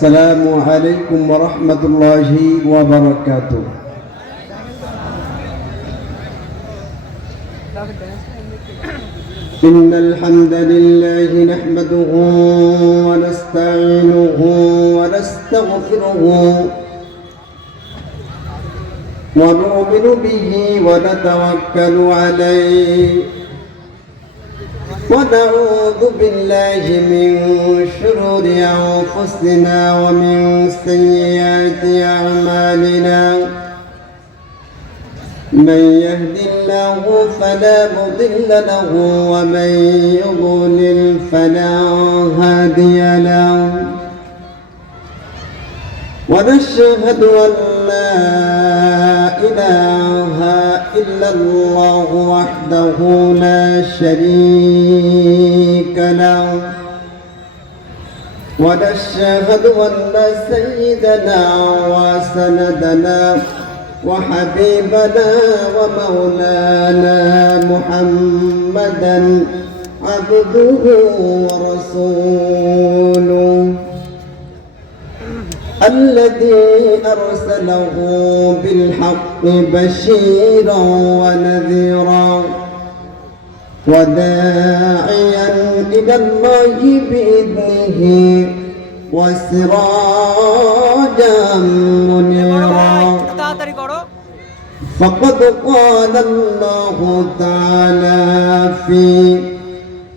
আসসালামু আলাইকুম ওয়া রাহমাতুল্লাহি ওয়া বারাকাতুহু। ইন্নাল হামদালিল্লাহি নাহমাদুহু ওয়া নাস্তাঈনুহু ওয়া নাস্তাগফিরুহু ওয়া নু'মিnu বিহি ওয়া নাতাওয়াক্কালু আলাইহি ونعوذ بالله من شرور أنفسنا ومن سيئات أعمالنا من يهد الله فلا مضل له ومن يضلل فلا هادي له ونشهد أن لا إله إلا الله وحده لا شريك له ونشهد أن سيدنا وسندنا وحبيبنا ومولانا محمدا عبده ورسوله الذي أرسله بالحق بشيرا ونذيرا وداعيا إلى الله بإذنه وسراجا منيرا فقد قال الله تعالى في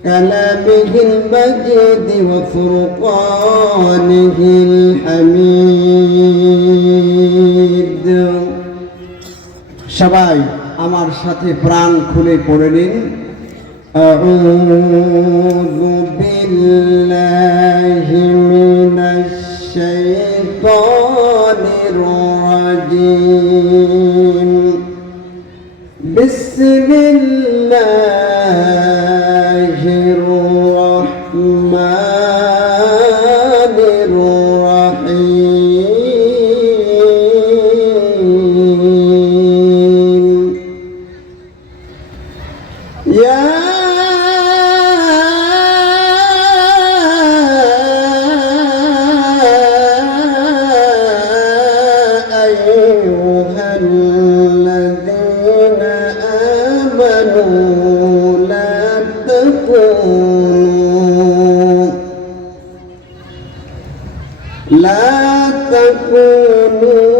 كلامه المجيد وفرقانه الحميد সবাই আমার সাথে প্রাণ খুলে পড়ে নিন আউযু বিল্লাহি মিনাশ শাইতানির রাজীম বিসমিল্লাহির রহমানির রহিম ইয়া لا تكونوا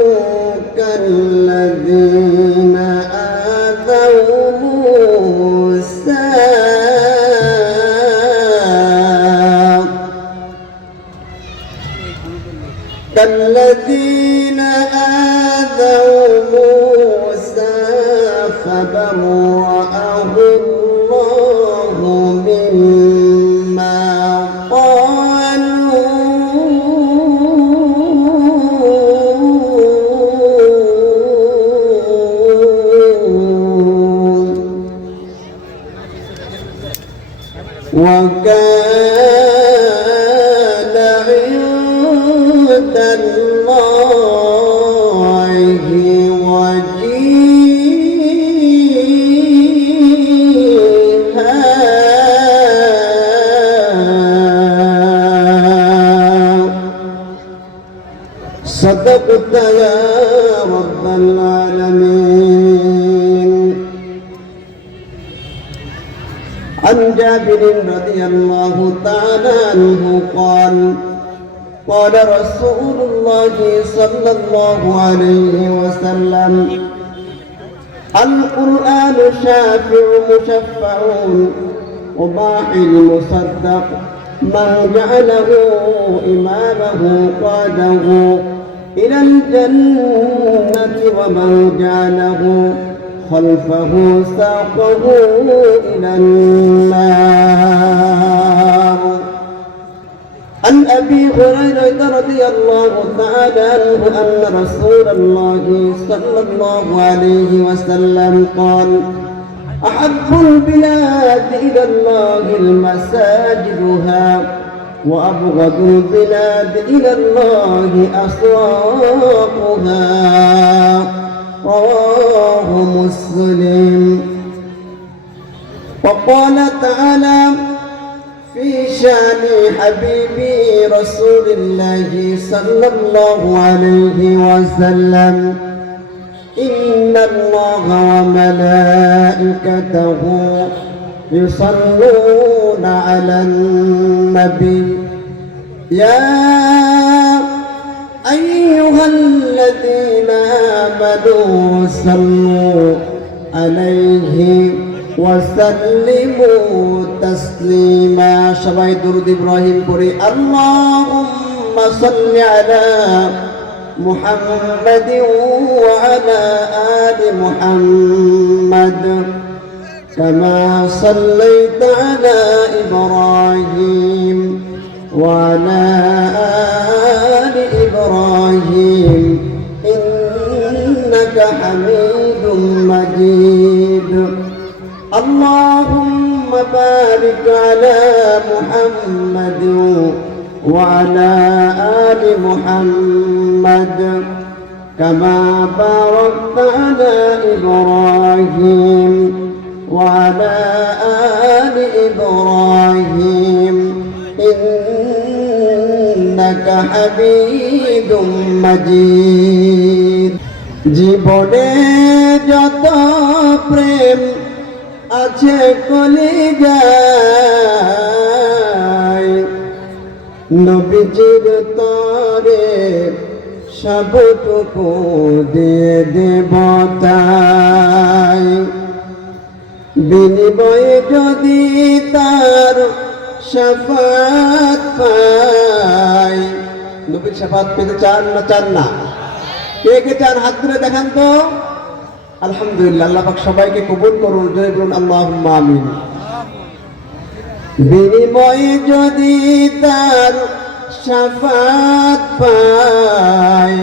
كالذين آذوا موسى فبرأه الله مما وكان عند الله وجيها صدقت يا رب العالمين. عن جابر رضي الله تعالى عنه قال قال رسول الله صلى الله عليه وسلم القرآن شافع مشفع وباحل مصدق من جعله إمامه قاده إلى الجنة ومن جعله خلفه ساقه إلى النار. عن أبي هريرة رضي الله تعالى عنه أن رسول الله صلى الله عليه وسلم قال أحب البلاد إلى الله المساجدها وأبغض البلاد إلى الله أسواقها. رواه مسلم. وقال تعالى في شان حبيبي رسول الله صلى الله عليه وسلم إن الله وملائكته يصلون على النبي يا أيها الذين آمنوا صلوا عليه وسلموا تسليما সবাই দুরূদ ইব্রাহিম পড়ি اللهم صل على محمد وعلى آل محمد كما صليت على إبراهيم وعلى آل إبراهيم إنك حميد مجيد اللهم بارك على محمد وعلى آل محمد كما باركت على إبراهيم وعلى آل إبراهيم إنك حميد مجيد জীবনে যত প্রেম আছে কলিজায় নবীজির তরে সবটুকু দিয়ে দেব তাই বিনিময়ে যদি তার শাফাত পাই নবীর শাফাত পেতে চান না চান না কে কে চান হাত তুলে দেখান তো আলহামদুলিল্লাহ আল্লাহ পাক সবাইকে কবুল করুন জয় বলুন আল্লাহুম্মা আমিন বিনিময়ে যদি তার শাফাত পাই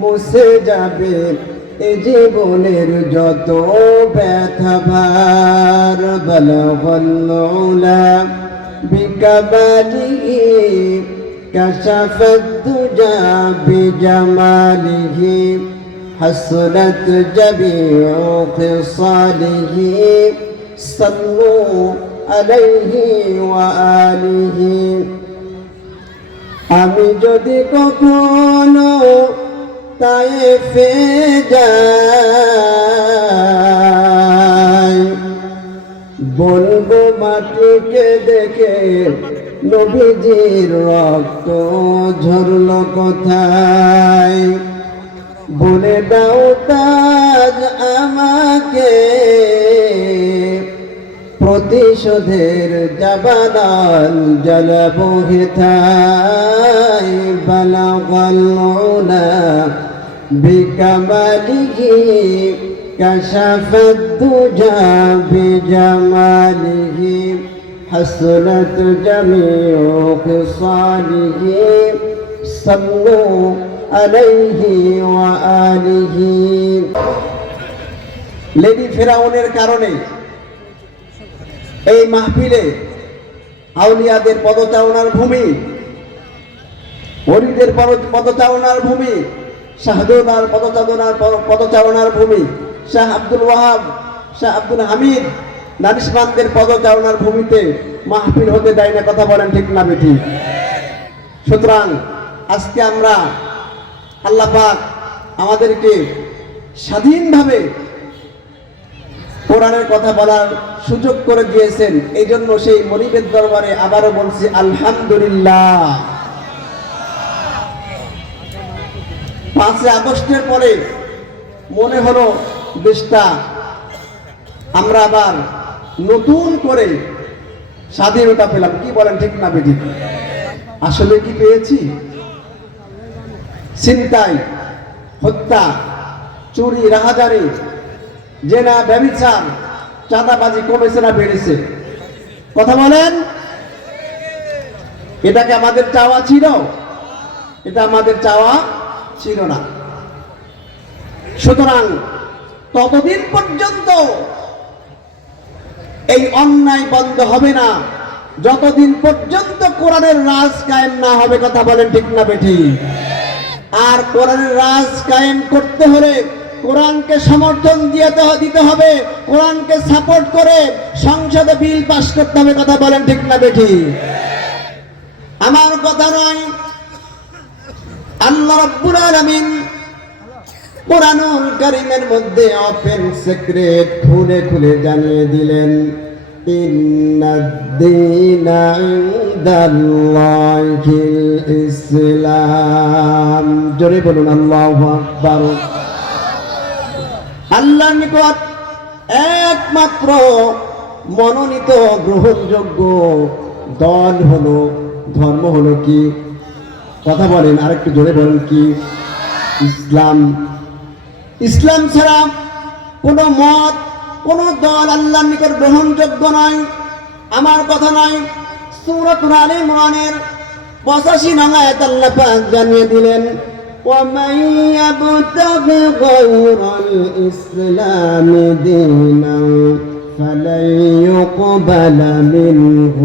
মুছে যাবে এ জীবনের যত ব্যথা ভার বালাগাল উলা বিকামালিহি কাশাফাত দুজা বিজামালিহি حسنت جميع خصاله صلوا عليه وآله আমি যদি কখনো তায়েফে যাই বলবো মাটিকে দেখে নবীজির রক্ত ঝরল কোথায় বলে দাও তাজ আমাকে প্রতিশোধের জবানাল জ্বালাবো হেথায় বালাগাল উলা বিকামালিহি কাশাফাত দুজা বিজামালিহি হাসনাত জামিউ খিসালিহি সাল্লু আলাইহি ওয়া আলিহি লেডি ফেরাউনের কারণে এই মাহফিলে আউলিয়াদের পদচারণার ভূমি, ওলিদের পদচারণার ভূমি, শাহদুনার পদচারণার ভূমি, শাহ আব্দুল ওয়াহাব, শাহ আব্দুল হামিদ নারিশমানদের পদচারণার ভূমিতে মাহফিল হতে দেয় না। কথা বলেন ঠিক না বেঠিক? সুতরাং আজকে আমরা আল্লাহ পাক আমাদেরকে স্বাধীনভাবে কোরআনের কথা বলার সুযোগ করে দিয়েছেন। এই জন্য সেই মনিবের দরবারে আবারও বলছি আলহামদুলিল্লাহ। 5 আগস্টের পরে মনে হলো দেশটা আমরা আবার নতুন করে স্বাধীনতা পেলাম। কি বলেন ঠিক না বেঠিক? আসলে কি পেয়েছি? ছিনতাই, হত্যা, চুরি, রাহাজানি, জেনা, ব্যভিচার, চাঁদাবাজি কমেছে না বেড়েছে? কথা বলেন। এটাকে আমাদের চাওয়া ছিল? এটা আমাদের চাওয়া ছিল না। সুতরাং ততদিন পর্যন্ত এই অন্যায় বন্ধ হবে না যতদিন পর্যন্ত কোরআনের রাজ কায়েম না হবে। কথা বলেন ঠিক না বেঠিক? আর কোরআনের রাজ কায়েম করতে হলে কোরআনকে সমর্থন দিতে হবে, কোরআনকে সাপোর্ট করে সংসদে বিল পাস করতে হবে। কথা বলেন ঠিক না বেঠি? আমার কথা নয়, আল্লাহ রাব্বুল আলামিন কোরআনুল কারীমের মধ্যে ওপেন সিক্রেট খুলে খুলে জানিয়ে দিলেন, ইন্নাদ-দীনা ইনদাল্লাহিল ইসলাম। জোরে বলুন আল্লাহু আকবার। আল্লাহর নিকট একমাত্র মনোনীত গ্রহণযোগ্য দল হলো, ধর্ম হলো কি? কথা বলেন, আরেকটু জোরে বলেন কি? ইসলাম। ইসলাম ছাড়া কোনো মত, কোনো দল আল্লাহর নিকট গ্রহণযোগ্য নয়। আমার কথা নয়, সূরাতুল আলে ইমরানের 85 নং আয়াত আল্লাহ পাক জানিয়ে দিলেন, وَمَن يَبْتَغِ غَيْرَ الْإِسْلَامِ دِينًا فَلَن يُقْبَلَ مِنْهُ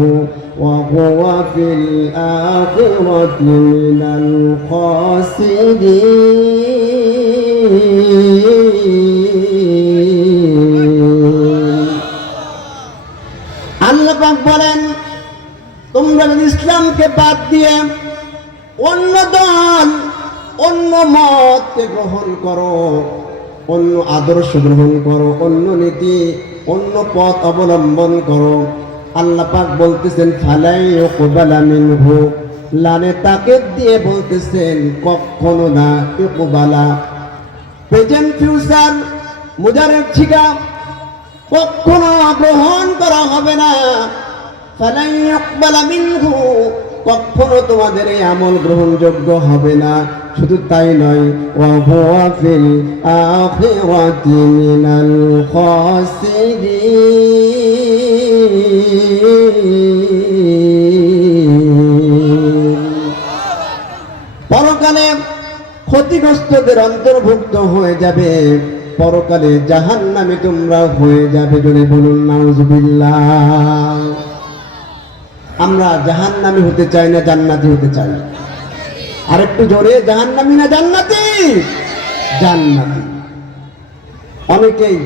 وَهُوَ فِي الْآخِرَةِ مِنَ الْخَاسِرِينَ। আল্লাহ পাক বলেন, তোমরা যদি ইসলামকে বাদ দিয়ে অন্য দল, অন্য মতকে গ্রহণ করো, অন্য আদর্শ গ্রহণ করো, অন্য নীতি, অন্য পথ অবলম্বন করো, আল্লাহ পাক বলতেছেন ফালাই ইউকবালা মিনহু, লানে তাকিদ দিয়ে বলতেছেন কখনো না, ইউকবালা প্রেজেন্ট ফিউচার মুজারেদ ছিকা, কখনো গ্রহণ করা হবে না। ফালাই ইউকবালা মিনহু, কখনো তোমাদের এই আমল গ্রহণযোগ্য হবে না। শুধু তাই নয়, ওয়া হুয়া ফিল আখিরাতি মিনাল খাসিরিন। পরকালে ক্ষতিগ্রস্তদের অন্তর্ভুক্ত হয়ে যাবে, পরকালে জাহান্নামে তোমরা হয়ে যাবে। জোরে বলুন নাউজুবিল্লাহ। আমরা জাহান্নামী হতে চাই না জান্নাতি হতে চাই? আরেকটু জোরে, জাহান্নামী না জান্নাতি? জান্নাতি। অনেকেই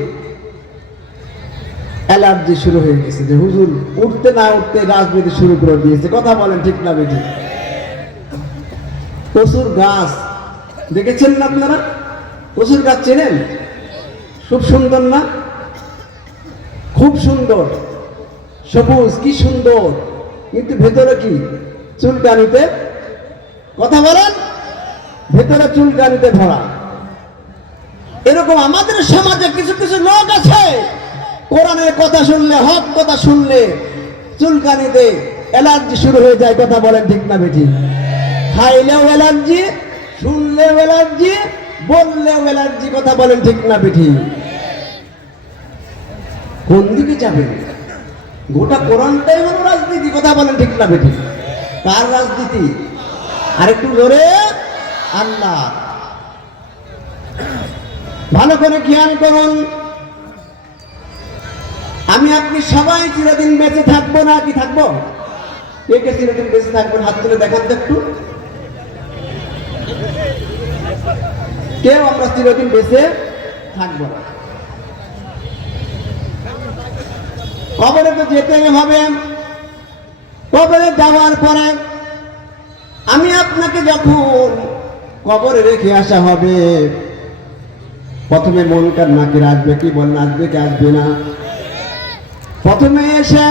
অ্যালার্জি শুরু হয়ে গেছে যে হুজুর উঠতে না উঠতে রাজনীতি শুরু করে দিয়েছে। কথা বলেন ঠিক না বেঠিক? কচুর গাছ দেখেছেন না আপনারা? কচুর গাছ চেনেন? খুব সুন্দর না? খুব সুন্দর, সবুজ, কি সুন্দর, কিন্তু ভেতরে কি? চুলকানিতে। কথা বলেন, ভেতরে চুলকানিতে ভরা। এরকম আমাদের সমাজে কিছু কিছু লোক আছে, কোরআনের কথা শুনলে, হক কথা শুনলে চুলকানিতে অ্যালার্জি শুরু হয়ে যায়। কথা বলেন ঠিক না বেঠিক? খাইলেও অ্যালার্জি, শুনলেও অ্যালার্জি, বললেও অ্যালার্জি। কথা বলেন ঠিক না বেঠিক? কোন দিকে যাবেন? গোটা কোরআনটাই হলো রাজনীতি। কথা বলেন ঠিক না বেঠিক? কার রাজনীতি? আরেকটু জোরে, আল্লাহ। ভালো করে খেয়াল করুন, আমি আপনি সবাই চিরদিন বেঁচে থাকবো না কি থাকবো? কে কে চিরদিন বেঁচে থাকবেন হাত তুলে দেখান তো একটু। কেউ আমরা চিরদিন বেঁচে থাকবো না। কবরে তো যেতে হবে। কবরে যাওয়ার পরে আমি আপনাকে যখন কবরে রেখে আসা হবে, প্রথমে মুনকার নাকির আসবে, কি বলেন? আসবে কি আসবে না? প্রথমে এসে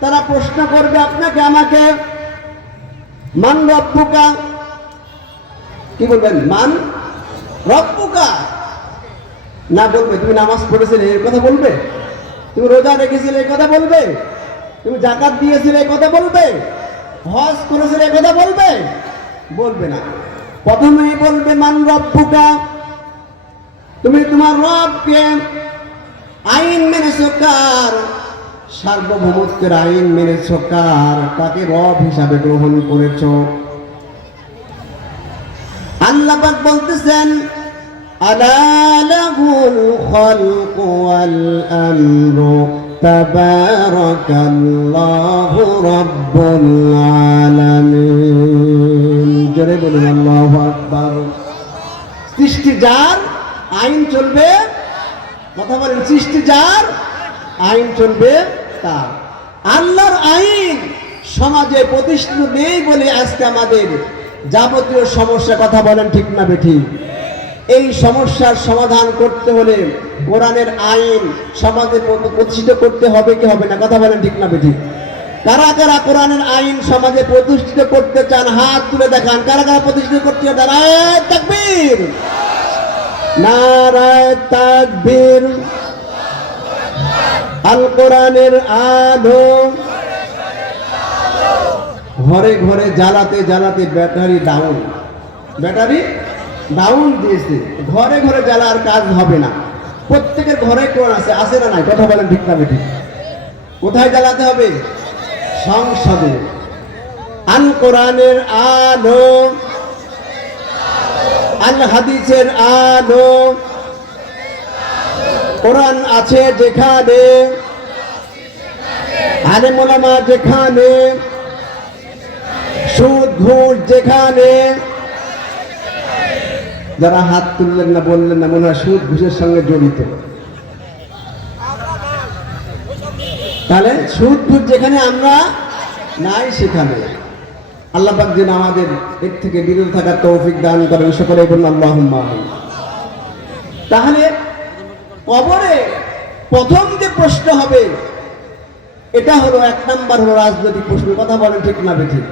তারা প্রশ্ন করবে আপনাকে আমাকে, মান রব্বুকা। কি বলবেন? মান রব্বুকা। না বলবে তুমি নামাজ পড়েছিলে এই কথা বলবে, তুমি রোজা রেখেছিলে এই কথা বলবে, তুমি যাকাত দিয়েছিলে এই কথা বলবে, হজ করেছিলে এই কথা বলবে? বলবে না। প্রথমেই বলবে মান রব্বুকা, তুমি তোমার রবকে আইন মেনেছো কার? সার্বভৌমত্বের আইন মেনেছো কার? তাকে রব হিসাবে গ্রহণ করেছো। আল্লাহ পাক বলতেছেন আলা লাহুল খালকু ওয়াল আমরু তাবারাকাল্লাহু রাব্বুল আলামিন। জোরে বলুন আল্লাহু আকবার। সৃষ্টি যার, আইন চলবে, কথা বলেন, সৃষ্টি যার, আইন চলবে তার। আল্লাহর আইন সমাজে প্রতিষ্ঠিত নেই বলে আজকে আমাদের যাবতীয় সমস্যা, কথা বলেন ঠিক না বেঠিক? এই সমস্যার সমাধান করতে হলে কোরআনের আইন সমাজে প্রতিষ্ঠিত করতে হবে কি হবে না, কথা বলেন ঠিক না বেঠিক? কারা কারা কোরআনের আইন সমাজে প্রতিষ্ঠিত করতে চান হাত তুলে দেখান। কারা কারা প্রতিষ্ঠিত করতে চান? নারায়ে তাকবীর, নারায়ে তাকবীর। আল কোরআনের আলো ঘরে ঘরে জ্বালাতে জ্বালাতে ব্যাটারি ডাউন, ব্যাটারি ডাউন দিয়েছে। ঘরে ঘরে জ্বালার কাজ হবে না। প্রত্যেকের ঘরে কোরআন আছে, আছে না নাই, কথা বলেন ঠিক না বেঠিক? কোথায় জ্বালাতে হবে? সংসদে। আল কোরআনের আলো, আল হাদিসের আলো, কোরআন আছে যেখানে, আলেম ওলামা যেখানে, সুদ ঘুষ যেখানে। যারা হাত তুললেন না, বললেন না, মনে হয় সুদ ঘুষের সঙ্গে জড়িত। তাহলে সুদ ঘুষ যেখানে আমরা নাই সেখানে আল্লাহ পাক যেন আমাদের এর থেকে বিরত থাকার তৌফিক দান করেন। সকলে বলুন আল্লাহুম্মা আমিন। তাহলে কবরে প্রথম যে প্রশ্ন হবে এটা হলো, এক নাম্বার হলো রাজনৈতিক প্রশ্ন, কথা বলেন ঠিক না বেঠিক?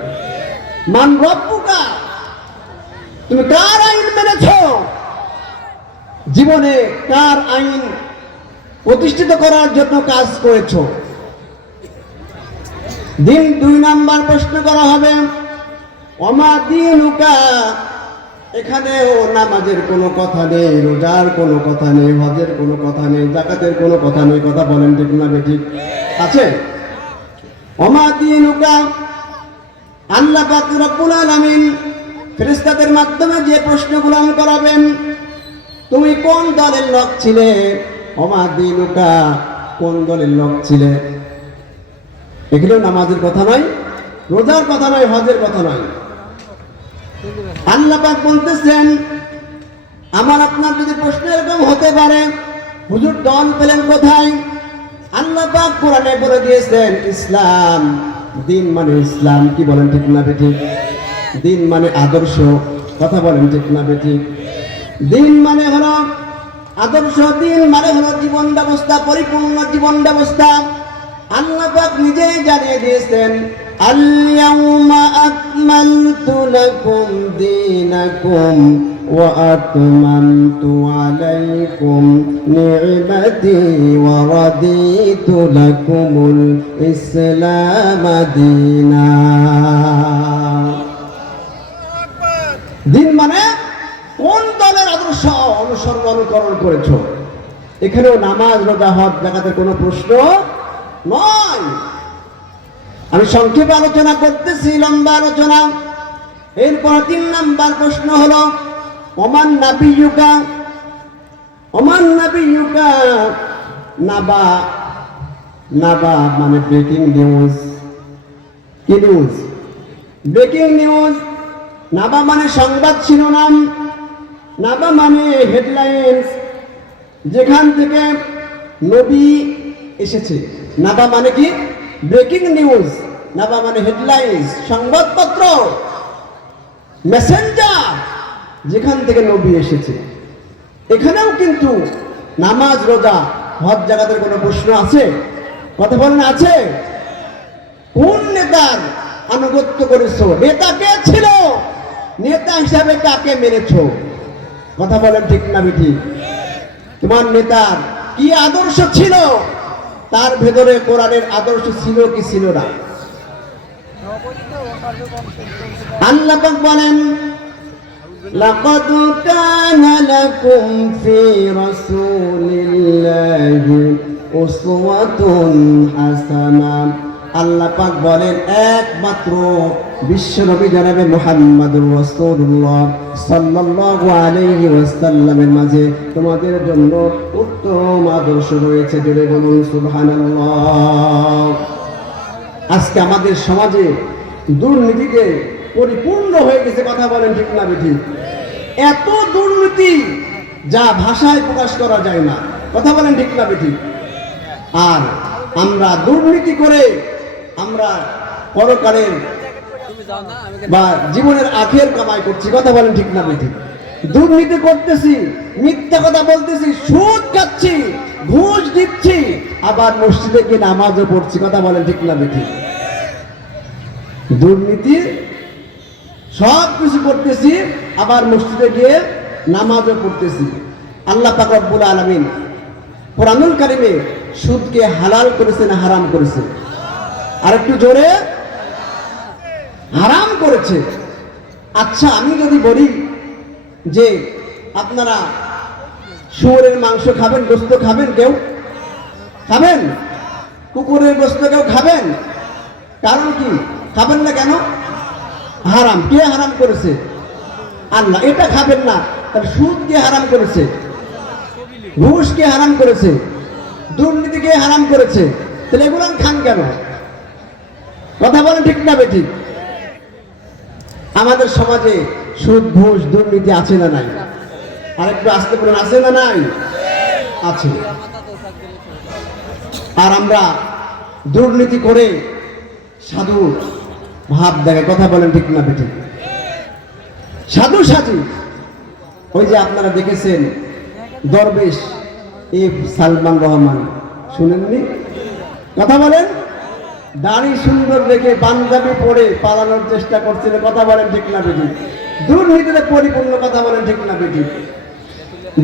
মান রব্বুকা, তুমি কার আইন মেনেছ? জীবনে কার আইন প্রতিষ্ঠিত করার জন্য কাজ করেছ? দিন দুই নাম্বার প্রশ্ন করা হবে, ওমা দীনুকা। এখানেও নামাজের কোনো কথা নেই, রোজার কোনো কথা নেই, হজের কোনো কথা নেই, যাকাতের কোনো কথা নেই, কথা বলেন ঠিক না বেঠিক? আছে? ওমা দীনুকা, আল্লাহ পাক রব্বুল আলামিন ফেরেশতাদের মাধ্যমে যে প্রশ্নগুলো করাবেন, তুমি কোন দলের লোক ছিলে? ওমা দীনুকা, কোন দলের লোক ছিলে? এগুলো নামাজের কথা নয়, রোজার কথা নয়, হজের কথা নয়। আল্লাহ পাক বলতেছেন, আমার আপনার যদি প্রশ্ন এরকম হতে পারে, হুজুর দল পেলেন কোথায়? আল্লাহ পাক কোরআনে বলে দিয়েছেন, ইসলাম, দিন মানে ইসলাম। কি বলেন ঠিক না বেঠিক? দিন মানে আদর্শ, কথা বলেন ঠিক না বেঠিক? দিন মানে হলো আদর্শ, দিন মানে হলো জীবন ব্যবস্থা, পরিপূর্ণ জীবন ব্যবস্থা। আল্লাহ পাক নিজেই জানিয়ে দিয়েছেন, আল-ইয়াউমা আকমালতু লাকুম দীনাকুম ওয়া আতমামতু আলাইকুম নি'মাতি ওয়া রাদিতু লাকুমুল ইসলাম দীনা। দিন মানে কোন দলের আদর্শ অনুসরণ অনুকরণ করেছো? এখানেও নামাজ, রোজা, হজ, যাকাতের কোনো প্রশ্ন নয়। আমি সংক্ষেপে আলোচনা করতেছি, লম্বা আলোচনা। এরপর তিন নাম্বার প্রশ্ন হলো, ওমান নাবিয়ুকা। ওমান নাবিয়ুকা, নাবা, নাবা মানে ব্রেকিং নিউজ। কি নিউজ? Breaking news. নাবা মানে সংবাদ শিরোনাম, নাবা মানে হেডলাইন্স, যেখান থেকে নবী এসেছে। নাবা মানে কি? Breaking news. নাবা মানে হেডলাইন্স, সংবাদপত্র, মেসেঞ্জার, যেখান থেকে নবী এসেছে। এখানেও কিন্তু নামাজ, রোজা, হজ, যাকাতের কোনো প্রশ্ন আছে? কথা বলেন, আছে? কোন নেতার আনুগত্য করেছো? নেতা কে ছিল? নেতা হিসাবে কাকে মেনেছো? কথা বলেন ঠিক না বেঠিক? তোমার নেতার কি আদর্শ ছিল? তার ভেতরে কোরআনের আদর্শ ছিল কি ছিল না? আল্লাহ পাক বলেন, লাকাদ কানা লাকুম ফি রাসূলিল্লাহি উসওয়াতুন হাসানাহ। আল্লাহ পাক বলেন, একমাত্র বিশ্বনবী জনাবে মুহাম্মদুর রাসূলুল্লাহ সাল্লাল্লাহু আলাইহি ওয়াসাল্লামের মাঝে তোমাদের জন্য উত্তম আদর্শ রয়েছে। জোরে বলুন সুবহানাল্লাহ। আজকে আমাদের সমাজে দুর্নীতিতে পরিপূর্ণ হয়ে গেছে, কথা বলেন ঠিক না বেঠিক? এত দুর্নীতি, যা ভাষায় প্রকাশ করা যায় না। কথা বলেন ঠিক না বেঠিক? আর আমরা দুর্নীতি করে আমরা পরকালের বা জীবনের আখের কামাই করছি। কথা বলেন ঠিক না বেঠিক? দুর্নীতি করতেছি, মিথ্যা কথা বলতেছি, সুদ খাচ্ছি, ঘুষ দিচ্ছি, আবার মসজিদে গিয়ে নামাজও পড়ছি। কথা বলেন ঠিক না বেঠিক? দুর্নীতি সব কিছু করতেছি, আবার মসজিদে গিয়ে নামাজও পড়তেছি। আল্লাহ পাক রব্বুল আলামিন কোরআনুল কারীমে সুদকে হালাল করেছে না হারাম করেছে? আরেকটু জোরে, হারাম করেছে। আচ্ছা, আমি যদি বলি যে আপনারা শুয়োরের মাংস খাবেন, গোস্ত খাবেন, কেউ খাবেন? কুকুরের গোস্ত কেউ খাবেন? কারণ কি খাবেন না কেন? হারাম। কে হারাম করেছে? আল্লাহ। এটা খাবেন না, তাহলে সুদ কে হারাম করেছে? ঘুষ কে হারাম করেছে? দুর্নীতি কে হারাম করেছে? তাহলে এগুলো খান কেন? কথা বলেন ঠিক না বেঠিক? আমাদের সমাজে সুদ, ঘুষ, দুর্নীতি আছে না নাই? আরেকটু আসতে বলেন, আছে না নাই? আছে। আর আমরা দুর্নীতি করে সাধু ভাব দেখে। কথা বলেন ঠিক না বেঠিক? সাধু সাধু, ওই যে আপনারা দেখেছেন দরবেশ সালমান রহমান, শুনেননি? কথা বলেন। দাড়ি সুন্দর রেখে পাঞ্জাবি পরে পালানোর চেষ্টা করছিল। কথা বলেন ঠিক না বেঠিক? দুর্নীতিতে পরিপূর্ণ। কথা বলেন ঠিক না বেঠিক?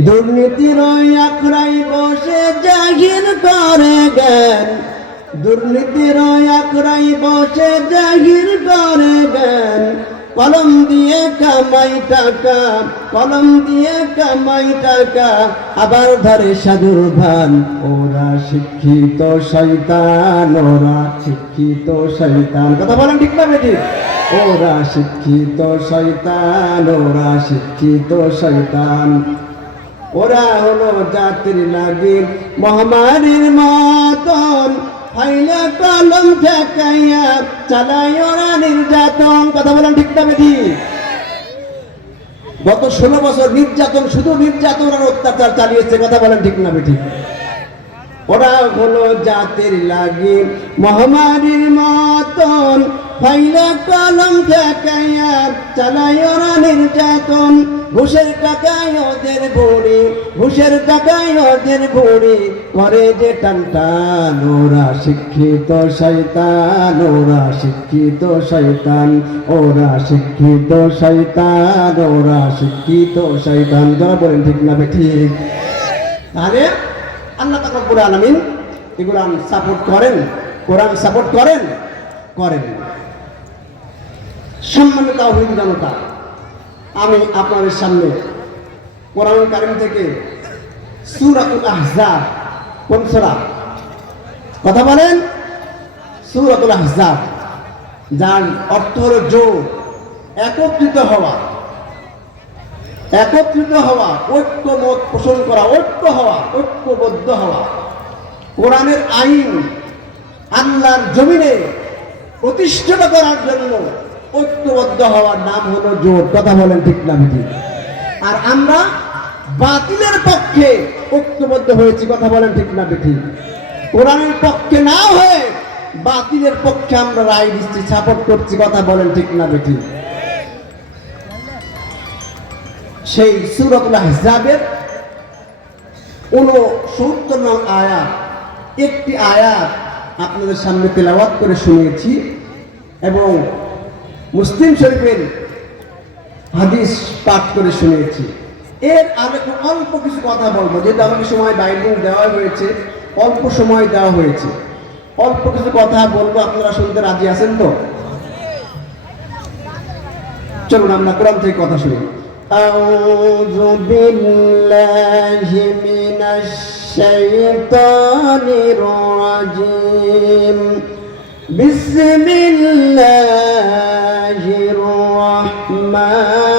দুর্নীতির আখড়াই বসে জাহির করে জ্ঞান, দুর্নীতির আখড়াই বসে জাহির করে জ্ঞান, কলম দিয়ে কামাই টাকা, কলম দিয়ে কামাই টাকা, আবার ধরে সাধুর ভান। ওরা শিক্ষিত শয়তান, ওরা শিক্ষিত শয়তান। কথা বলেন ঠিক না বেঠিক? ওরা শিক্ষিত শয়তান, ওরা শিক্ষিত শয়তান। ওরা হলো জাতির লাগি মহামারীর মতন, ফাইলে কলম ঠেকাইয়া চালাই ওরা নির্যাতন। কথা বলেন ঠিক না বেঠিক? গত 16 বছর নির্যাতন, শুধু নির্যাতন আর অত্যাচার চালিয়েছে। কথা বলেন ঠিক না বেঠিক? ওরা হলো জাতির লাগি মহামারীর মতন, ফাইলে কলম ঠেকাইয়া চালাই ওরা নির্যাতন। ঘুষের টাকায় ওদের বুড়ি, ঘুষের টাকায় ওদের বুড়ি, করে যে টান টান। ওরা শিক্ষিত শয়তান, ওরা শিক্ষিত শয়তান, ওরা শিক্ষিত শয়তান, ওরা শিক্ষিত শয়তান। যারা বলেন ঠিক না বেঠিক? তাহলে আল্লাহ পাক রব্বুল আলামিন এগুলো সাপোর্ট করেন? কোরআন সাপোর্ট করেন? করেন। সম্মানিত তাওহীদ জনতা, আমি আপনাদের সামনে কোরআন কারীম থেকে সূরাতুল আহজাব, কোন সূরা? কথা বলেন। সূরাতুল আহজাব, যার অর্থ হলো জোট, একত্রিত হওয়া, একত্রিত হওয়া, ঐক্যমত পোষণ করা, ঐক্য হওয়া, ঐক্যবদ্ধ হওয়া। কোরআনের আইন আল্লাহর জমিনে প্রতিষ্ঠিত করার জন্য ঐক্যবদ্ধ হওয়ার নাম হলো জোট। কথা বলেন ঠিক না বেঠিক? আর আমরা বাতিলের পক্ষে ঐক্যবদ্ধ হয়েছি। কথা বলেন ঠিক না বেঠিক? কোরআনের পক্ষে না হয়ে বাতিলের পক্ষে আমরা রায় দিচ্ছি, সাপোর্ট করছি। কথা বলেন ঠিক না বেঠিক? সেই সূরাতুল আহজাবের 69 নং আয়াত, একটি আয়াত আপনাদের সামনে তেলাওয়াত করে শুনিয়েছি এবং মুসলিম শরীফের হাদিস পাঠ করে শুনিয়েছি। এর আগে অল্প কিছু কথা বলবো, যেহেতু আমাকে সময় বাইন্ডিং দেওয়া হয়েছে, অল্প সময় দেওয়া হয়েছে, অল্প কিছু কথা বলবো। আপনারা শুনতে রাজি আছেন তো? চলুন আমরা কোরআন থেকে কথা শুনি। আউযু বিল্লাহি মিনাশ শাইতানির রাজিম। বিসমিল্লাহির রাহমানির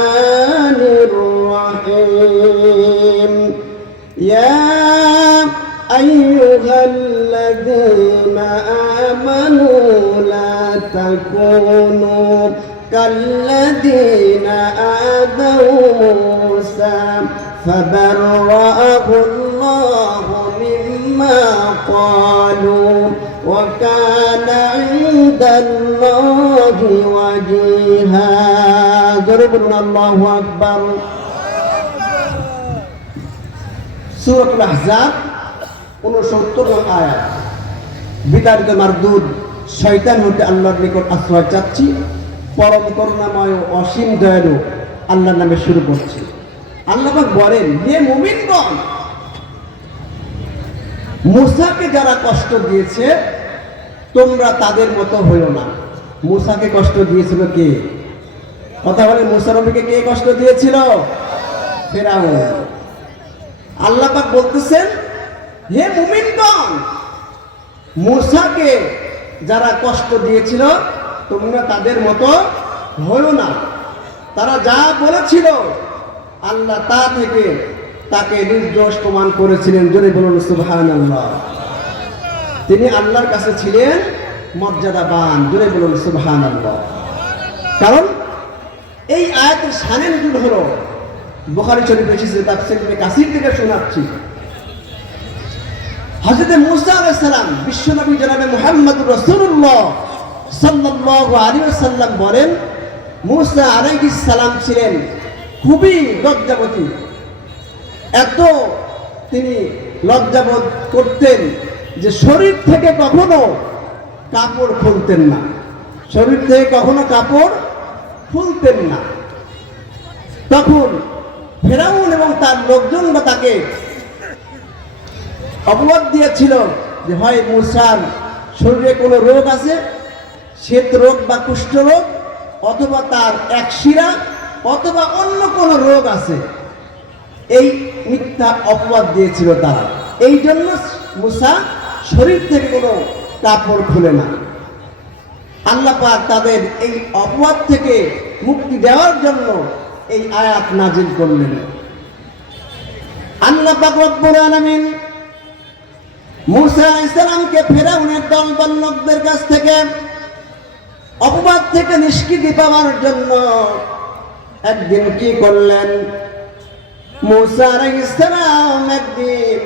রাহিম। ইয়া আইয়ুহাল্লাযীনা আমানু লা তাকুনু কাল্লাযীনা আযাউ মূসা فبرأه الله مما قالوا وكان عند الله وجيها ضربنا الله أكبر সূরাতুল আহজাব 69 আয়াত বিতাড়িত মারদুদ শয়তান হতে আল্লাহর নিকট আশ্রয় চাচ্ছি পরম করুণাময় ও অসীম দয়ালু আল্লাহর নামে শুরু করছি। আল্লাহ পাক বলেন, হে মুমিনগণ, মূসাকে যারা কষ্ট দিয়েছে তোমরা তাদের মতো হইও না। মূসাকে কষ্ট দিয়েছিল কে? কথা বলে, মূসা নবীকে কে কষ্ট দিয়েছিল? ফিরআউন। আল্লাহ পাক বলতেছেন, হে মুমিনগণ, মূসাকে যারা কষ্ট দিয়েছিল তোমরা তাদের মতো হইও না। তারা যা বলেছিল আল্লাহ তা থেকে তাকে নির্দোষ প্রমাণ করেছিলেন। জোরে বলুন সুবহানাল্লাহ। তিনি আল্লাহর কাছে ছিলেন মর্যাদাবান। জোরে বলুন সুবহানাল্লাহ। কারণ এই আয়াতের শানে নজুল হলো বুখারী শরীফে এসেছে, তাফসীর ইবনে কাসির থেকে শোনাচ্ছি। হযরত মূসা আলাইহিস সালাম বিশ্বনবী জনাবে মুহাম্মদুর রাসূলুল্লাহ সাল্লাল্লাহু আলাইহি ওয়াসাল্লাম বলেন, মূসা আলাইহিস সালাম ছিলেন খুবই লজ্জাবতী। এত তিনি লজ্জাবোধ করতেন যে শরীর থেকে কখনো কাপড় খুলতেন না। শরীর থেকে কখনো কাপড় খুলতেন না। তখন ফেরাউন এবং তার লোকজনরা তাকে অপবাদ দিয়েছিল যে হয় মূসার শরীরে কোনো রোগ আছে, শ্বেত রোগ বা কুষ্ঠ রোগ, অথবা তার একশিরা, অথবা অন্য কোনো রোগ আছে। এই মিথ্যা অপবাদ দিয়েছিল তারা। এই জন্য মূসা শরীর থেকে কোনো কাপড় খুলে না। আল্লাহ পাক তাদের এই অপবাদ থেকে মুক্তি দেওয়ার জন্য এই আয়াত নাজিল করলেন। আল্লাহ পাক রব্বুল আলামিন মূসা আলাইহিস সালামকে ফিরআউনের দলবল লোকদের কাছ থেকে অপবাদ থেকে নিষ্কৃতি পাওয়ার জন্য একদিন কি করলেন? মূসা আলাইহিস সালাম একদিন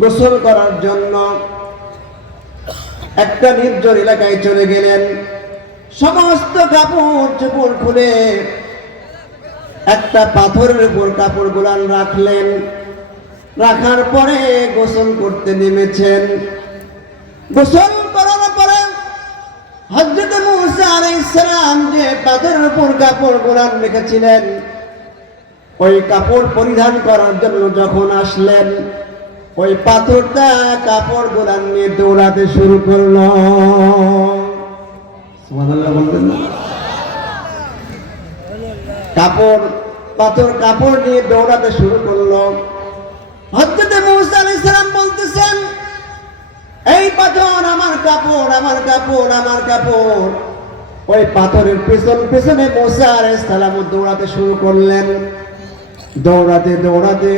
গোসল করার জন্য একটা নির্জন এলাকায় চলে গেলেন। সমস্ত কাপড় চোপড় খুলে একটা পাথরের উপর কাপড় গোলান রাখলেন। রাখার পরে গোসল করতে নেমেছেন। গোসল করার পরে হযরত মূসা আলাইহিস সালাম যে পাথরের উপর কাপড় গোলান রেখেছিলেন, ওই কাপড় পরিধান করার জন্য যখন আসলেন, ওই পাথরটা কাপড় গোলান নিয়ে দৌড়াতে শুরু করলো। সুবহানাল্লাহ বলবেন না? কাপড় নিয়ে দৌড়াতে শুরু করলো। হযরত মূসা আলাইহিস সালাম বলতেছেন, এই পাথর আমার কাপড়, আমার কাপড়, আমার কাপড়। ওই পাথরের পেছনে মূসা আলাইহিস সালাম দৌড়াতে শুরু করলেন। দৌড়াতে দৌড়াতে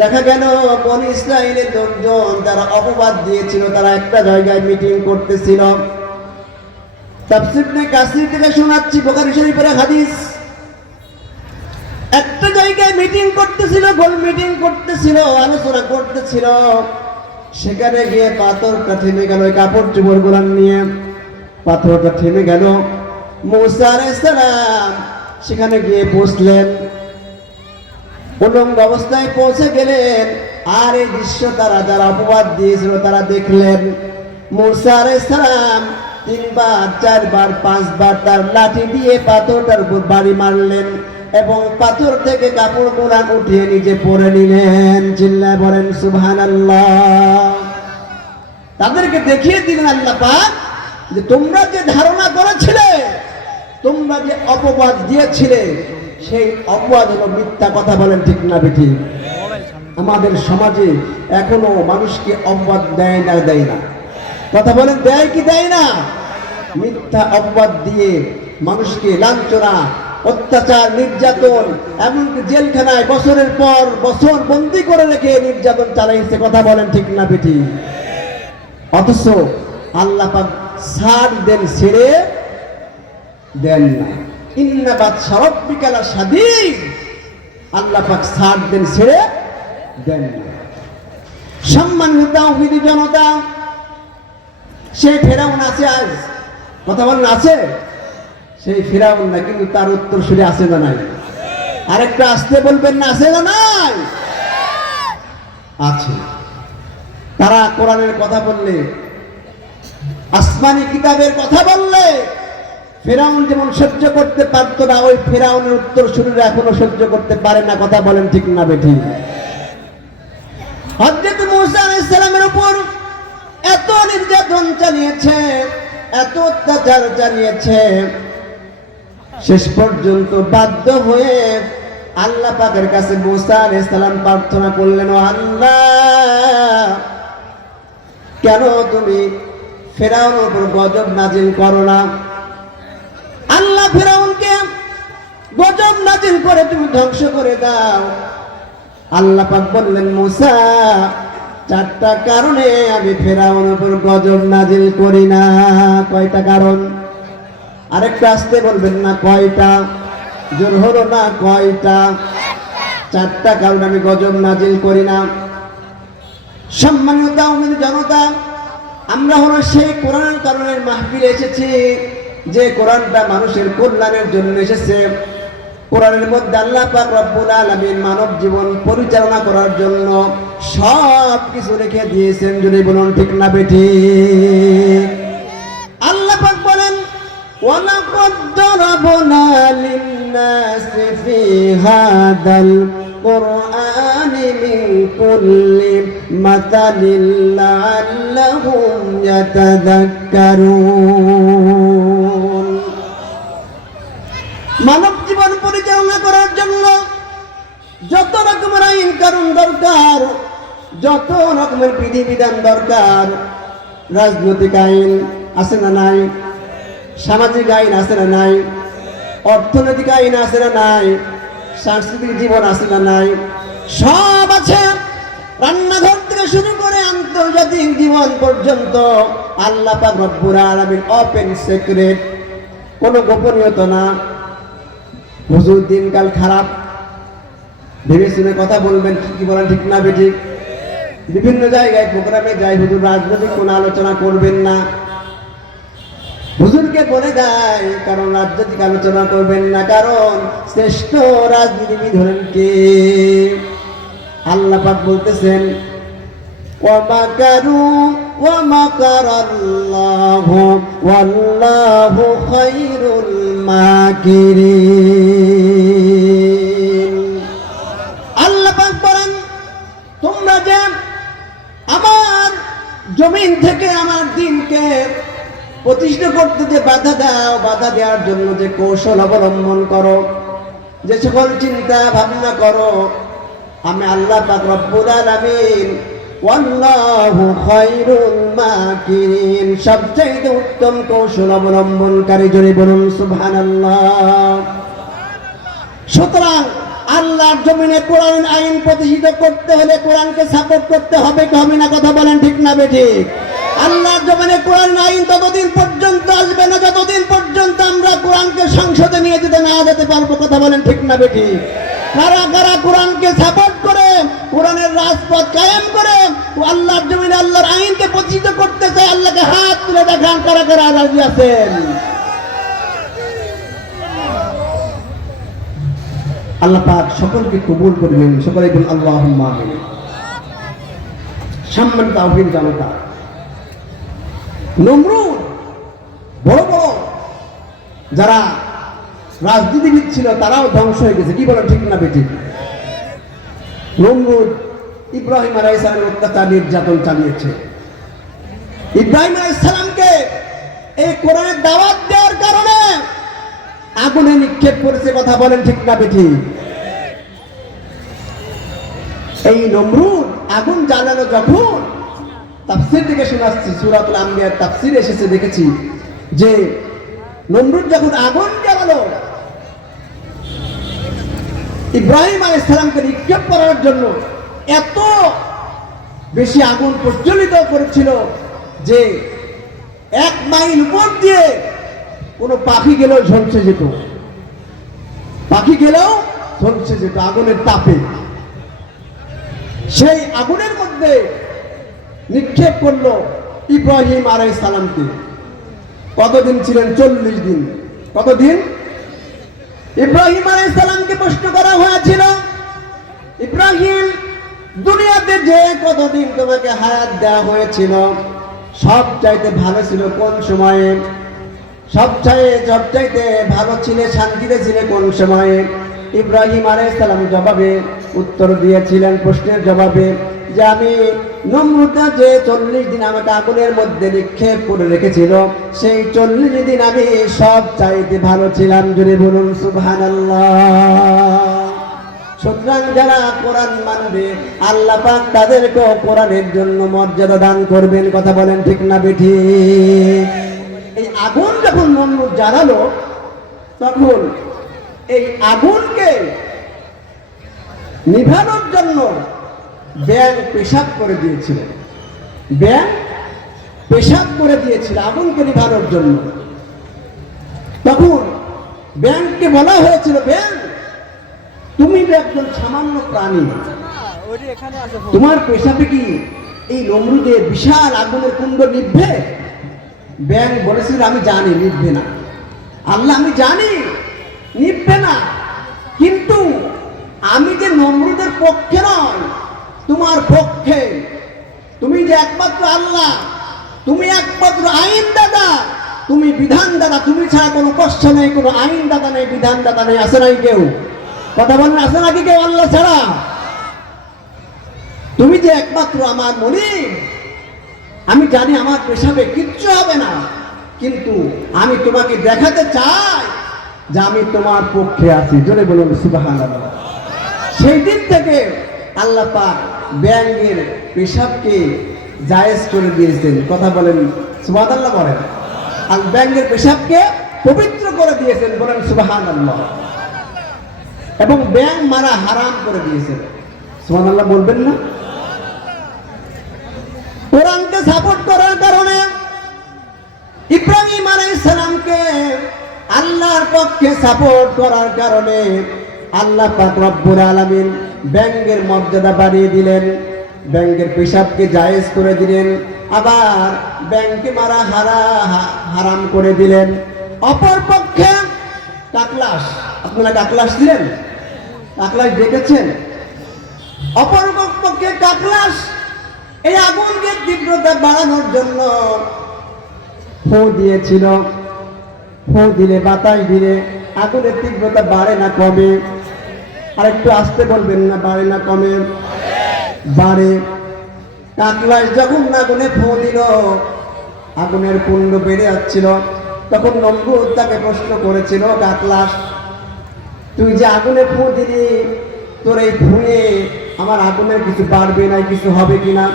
দেখা গেল বনি ইসরাইলের লোকজন যারা অপবাদ দিয়েছিল তারা একটা জায়গায় মিটিং করতেছিল। তাফসীর ইবনে কাসির থেকে শোনাচ্ছি, বুখারী শরীফের হাদিস। একটা জায়গায় মিটিং করতেছিল, গোল মিটিং করতেছিল, আলোচনা করতেছিল। সেখানে গিয়ে পাথরটা থেমে গেল। ওই কাপড় চোপড় গোলান নিয়ে পাথরটা থেমে গেল। মূসা আলাইহিস সালাম সেখানে গিয়ে বসলেন। উলঙ্গ অবস্থায় পৌঁছে গেলেন। আর এই দৃশ্য তারা যারা অপবাদ দিয়েছিল তারা দেখলেন। মূসা আলাইহিস সালাম 3 বার 4 বার 5 বার তার লাঠি দিয়ে পাথরটার উপর বাড়ি মারলেন এবং পাথর থেকে কাপড় গোলান উঠিয়ে নিজে পরে নিলেন। চিল্লায় বলেন সুবহানাল্লাহ। তাদেরকে দেখিয়ে দিলেন আল্লাহ পাক যে তোমরা যে ধারণা করেছিলে, তোমরা যে অপবাদ দিয়েছিলে, সেই অপবাদ হলো মিথ্যা। কথা বলেন ঠিক না বেঠিক? আমাদের সমাজে এখনো মানুষকে অপবাদ দেয় না? কথা বলেন, দেয় কি দেয় না? মিথ্যা অপবাদ দিয়ে মানুষকে লাঞ্ছনা, অত্যাচার, নির্যাতন, এমনকি জেলখানায় বছরের পর বছর বন্দী করে রেখে নির্যাতন চালাইছে। কথা বলেন ঠিক না বেঠিক? অথচ আল্লাহ পাক ছাড় দেন, ছেড়ে দেন না। ইন্না বাতশা রাব্বিকা লাশাদীদ। আল্লাহ পাক ছাড় দেন, ছেড়ে দেন না। সম্মানিত তাওহীদি জনতা, সেই ফেরাউন আছে আজ? কথা বলেন আছে? সেই ফেরাউন না, কিন্তু তার উত্তর শুনে আছে না নাই? আরেকটা আসতে বলবেন না, আছে না নাই? আছে। তারা কোরআনের কথা বললে, আসমানি কিতাবের কথা বললে ফেরাউন যেমন সহ্য করতে পারতো না, ওই ফেরাউনের উত্তর শুনে এখনো সহ্য করতে পারে না। কথা বলেন ঠিক না বেঠিক? হযরত মূসা আলাইহিস সালামের উপর এত নির্যাতন চালিয়েছে, এত অত্যাচার চালিয়েছে, শেষ পর্যন্ত বাধ্য হয়ে আল্লাহ পাকের কাছে মূসা আলাইহিস সালাম প্রার্থনা করলেন, ও আল্লাহ, কেন তুমি ফেরাউনের উপর গজব নাজিল করো না? আল্লাহ ফেরাউনকে গজব নাজিল করে তুমি ধ্বংস করে দাও। আল্লাহ পাক বললেন, মূসা, চারটা কারণে আমি ফেরাউনের উপর গজব নাজিল করি না। কয়টা কারণ? আরেকটা আসতে বলবেন না, কয়টা? জোর হলো না, কয়টা? চারটা কারণ আমি গজব নাজিল করি না। সম্মানিত তাওহীদি জনতা, আমরা হলো সেই কোরআন কারণের মাহফিলে এসেছি যে কোরআনটা মানুষের কল্যাণের জন্য এসেছে। কোরআনের মধ্যে আল্লাহ পাক রব্বুল আলামিন মানব জীবন পরিচালনা করার জন্য সব কিছু রেখে দিয়েছেন। যদি বলুন ঠিক না বেঠিক? আল্লাহ পাক বলেন, ওয়ালাকাদ দারাবনা লিন-নাসি ফি হাদাল কুরআনি মিন কুল্লি মাতালিন লাআল্লাহুম ইয়াতাযাক্কারুন। মানব জীবন পরিচালনা করার জন্য যত রকমের আইন কানুন দরকার, যত রকমের বিধিবিধান দরকার, রাজনৈতিক আইন আছে না নাই? সামাজিক আইন আছে না নাই? অর্থনৈতিক আইন আছে না নাই? সাংস্কৃতিক জীবন আছে না নাই? সব আছে। রান্নাঘর থেকে শুরু করে আন্তর্জাতিক জীবন পর্যন্ত আল্লাহ পাক রব্বুল আলামিন ওপেন সিক্রেট, কোনো গোপনীয়তা না। হুজুর দিনকাল খারাপ, ভেবে শুনে কথা বলবেন, কি বলেন ঠিক না বেঠিক? বিভিন্ন জায়গায় প্রোগ্রামে যাই, হুজুর রাজনৈতিক কোনো আলোচনা করবেন না, হুজুরকে বলে দেয়, কারণ রাজনৈতিক আলোচনা করবেন না, কারণ শ্রেষ্ঠ রাজনীতিবিদ হলেন কে? আল্লাহ পাক বলতেছেন, ওয়া মাকারু ওয়া মাকারাল্লাহু ওয়াল্লাহু খায়রুল মাকিরিন। আল্লাহ পাক বলেন, তোমরা যে আমার জমিন থেকে আমার দ্বীনকে প্রতিষ্ঠা করতে যে বাধা দাও, বাধা দেওয়ার জন্য যে কৌশল অবলম্বন করো, যে সকল চিন্তা ভাবনা করো, আমি আল্লাহ পাক রব্বুল আলামিন ওয়াল্লাহু খায়রুল মাকিরিন, সবচেয়ে উত্তম কৌশল অবলম্বনকারী। জোরে বলুন সুবহানাল্লাহ। সুতরাং আল্লাহর জমিনে কোরআন আইন প্রতিষ্ঠিত করতে হলে কোরআনকে সাপোর্ট করতে হবে কি হবে না? কথা বলেন ঠিক না বেঠিক? আল্লাহর জমিনে কোরআন আইন ততদিন পর্যন্ত আসবে না যতদিন পর্যন্ত আমরা কোরআনকে সংসদে নিয়ে যেতে পারবো। কথা বলেন ঠিক না বেঠিক? কারা কারা কোরআনকে সাপোর্ট করে, কোরআনের রাজপথ কায়েম করে আল্লাহর জমিনে আল্লাহর আইনকে প্রতিষ্ঠিত করতে চায়, আল্লাহকে হাত তুলে দেখান কারা কারা রাজি আছেন। আল্লাহ পাক সকলকে কবুল করবেন। সকলে বলুন আল্লাহুম্মা আমিন। সম্মানিত তাওহীদি জনতা, নমরুদ বড় বড় যারা রাজনীতিবিদ ছিল তারাও ধ্বংস হয়ে গেছে। কি বলেন ঠিক না বেঠিক? নমরুদ ইব্রাহিম আলাইহিস সালামের অত্যাচার নির্যাতন চালিয়েছে। ইব্রাহিম আলাইহিস সালামকে এই কোরআনের দাওয়াত দেওয়ার কারণে আগুনে নিক্ষেপ করেছে। কথা বলেন ঠিক না বেঠিক? এই নমরুদ আগুন জ্বালানো যখন, তাফসীর থেকে শোনাচ্ছি, সূরাতুল আম্বিয়ার তাফসীরে এসেছে, দেখেছি যে নমরুদ যখন আগুন জ্বালালো ইব্রাহিম আলাইহিস সালামকে নিক্ষেপ করার জন্য, এত বেশি আগুন প্রজ্বলিত করেছিল যে 1 মাইল উপর দিয়ে কোনো পাখি গেলেও ঝলসে যেত, পাখি গেলেও ঝলসে যেত। যেত আগুনের তাপে। সেই আগুনের মধ্যে নিক্ষেপ করলো ইব্রাহিম আলাইহিস সালামকে। কতদিন ছিলেন? 40 দিন। কতদিন? ইব্রাহিম আলাইহিস সালামকে প্রশ্ন করা হয়েছিল, ইব্রাহিম, দুনিয়াতে যে কতদিন তোমাকে হায়াত দেওয়া হয়েছিল সব চাইতে ভালো ছিল কোন সময়ে? সবচাইতে ভালো ছিলে, শান্তিতে ছিলে কোন সময়ে? ইব্রাহিম আলাইহিস সালাম জবাবে উত্তর দিয়েছিলেন, প্রশ্নের জবাবে, যে আমি নমরুদা যে 40 দিন আমাকে আগুনের মধ্যে নিক্ষেপ করে রেখেছিল সেই 40 দিন আমি সব চাইতে ভালো ছিলাম। জোরে বলুন সুবহানাল্লাহ। সুতরাং যারা কোরআন মানবে আল্লাহ পাক তাদেরকেও কোরআনের জন্য মর্যাদা দান করবেন। কথা বলেন ঠিক না বেঠিক? এই আগুন যখন নমরুদ জ্বালালো তখন এই আগুনকে নিভানোর জন্য ব্যাঙ পেশাব করে দিয়েছিল। ব্যাঙ পেশাব করে দিয়েছিল আগুনকে নিভানোর জন্য। তখন ব্যাঙকে বলা হয়েছিল, ব্যাঙ, তুমি একজন সামান্য প্রাণী, তোমার পেশাবে কি এই নমরুদের বিশাল আগুনের কুণ্ড নিভবে? ব্যাঙ বলেছিল, আমি জানি নিভবে না আল্লাহ, আমি জানি নিভবে না, কিন্তু আমি যে নমরুদের পক্ষে নয়, তোমার পক্ষে। তুমি যে একমাত্র আল্লাহ, তুমি একমাত্র আইন দাতা, তুমি বিধান দাতা, তুমি ছাড়া কোনো কষ্ট নেই, কোনো আইন দাতা নেই, বিধান দাতা নেই। আছে নাই কেউ? কথা বলেন, আছে নাকি কেউ আল্লাহ ছাড়া? তুমি যে একমাত্র আমার মনিব, আমি জানি আমার পেশাবে কিচ্ছু হবে না, কিন্তু আমি তোমাকে দেখাতে চাই যে আমি তোমার পক্ষে আছি। জোরে বলুন সুবহানাল্লাহ। সেই দিন থেকে আল্লাহ পাক ব্যাঙের পেশাবকে জায়েজ করে দিয়েছেন। কথা বলেন সুবহানাল্লাহ বলেন। আর ব্যাঙের পেশাবকে পবিত্র করে দিয়েছেন। বলেন সুবহানাল্লাহ। এবং ব্যাঙ মারা হারাম করে দিয়েছেন। সুবহানাল্লাহ বলবেন না? কোরআনকে সাপোর্ট করার কারণে ইব্রাহিম আলাইহিস সালামকে আল্লাহর পক্ষে সাপোর্ট করার কারণে আল্লাহ পাক রব্বুল আলামিন ব্যাঙের মর্যাদা বাড়িয়ে দিলেন, ব্যাঙের পেশাবকে জায়েজ করে দিলেন, আবার ব্যাঙকে মারা হারাম করে দিলেন। অপর পক্ষে কাকলাস, আপনারা কাকলাস দিলেন? কাকলাস দেখেছেন? অপর পক্ষে কাকলাস এই আগুনকে তীব্রতা বাড়ানোর জন্য ফু দিয়েছিল। ফু দিলে, বাতাস দিলে আগুনের তীব্রতা বাড়ে না কমে? আর একটু আসতে বলবেন না, বাড়ে না কমে? বাড়ে। কাকলাস যখন আগুনে ফু দিল, আগুনের কুণ্ড বেড়ে যাচ্ছিল, তখন নমরুদ তাকে প্রশ্ন করেছিল, কাকলাস, তুই যে আগুনে ফু দিলি, তোর এই ফুঁয়ে আমার আগুনের কিছু বাড়বে না, কিছু হবে কিনা?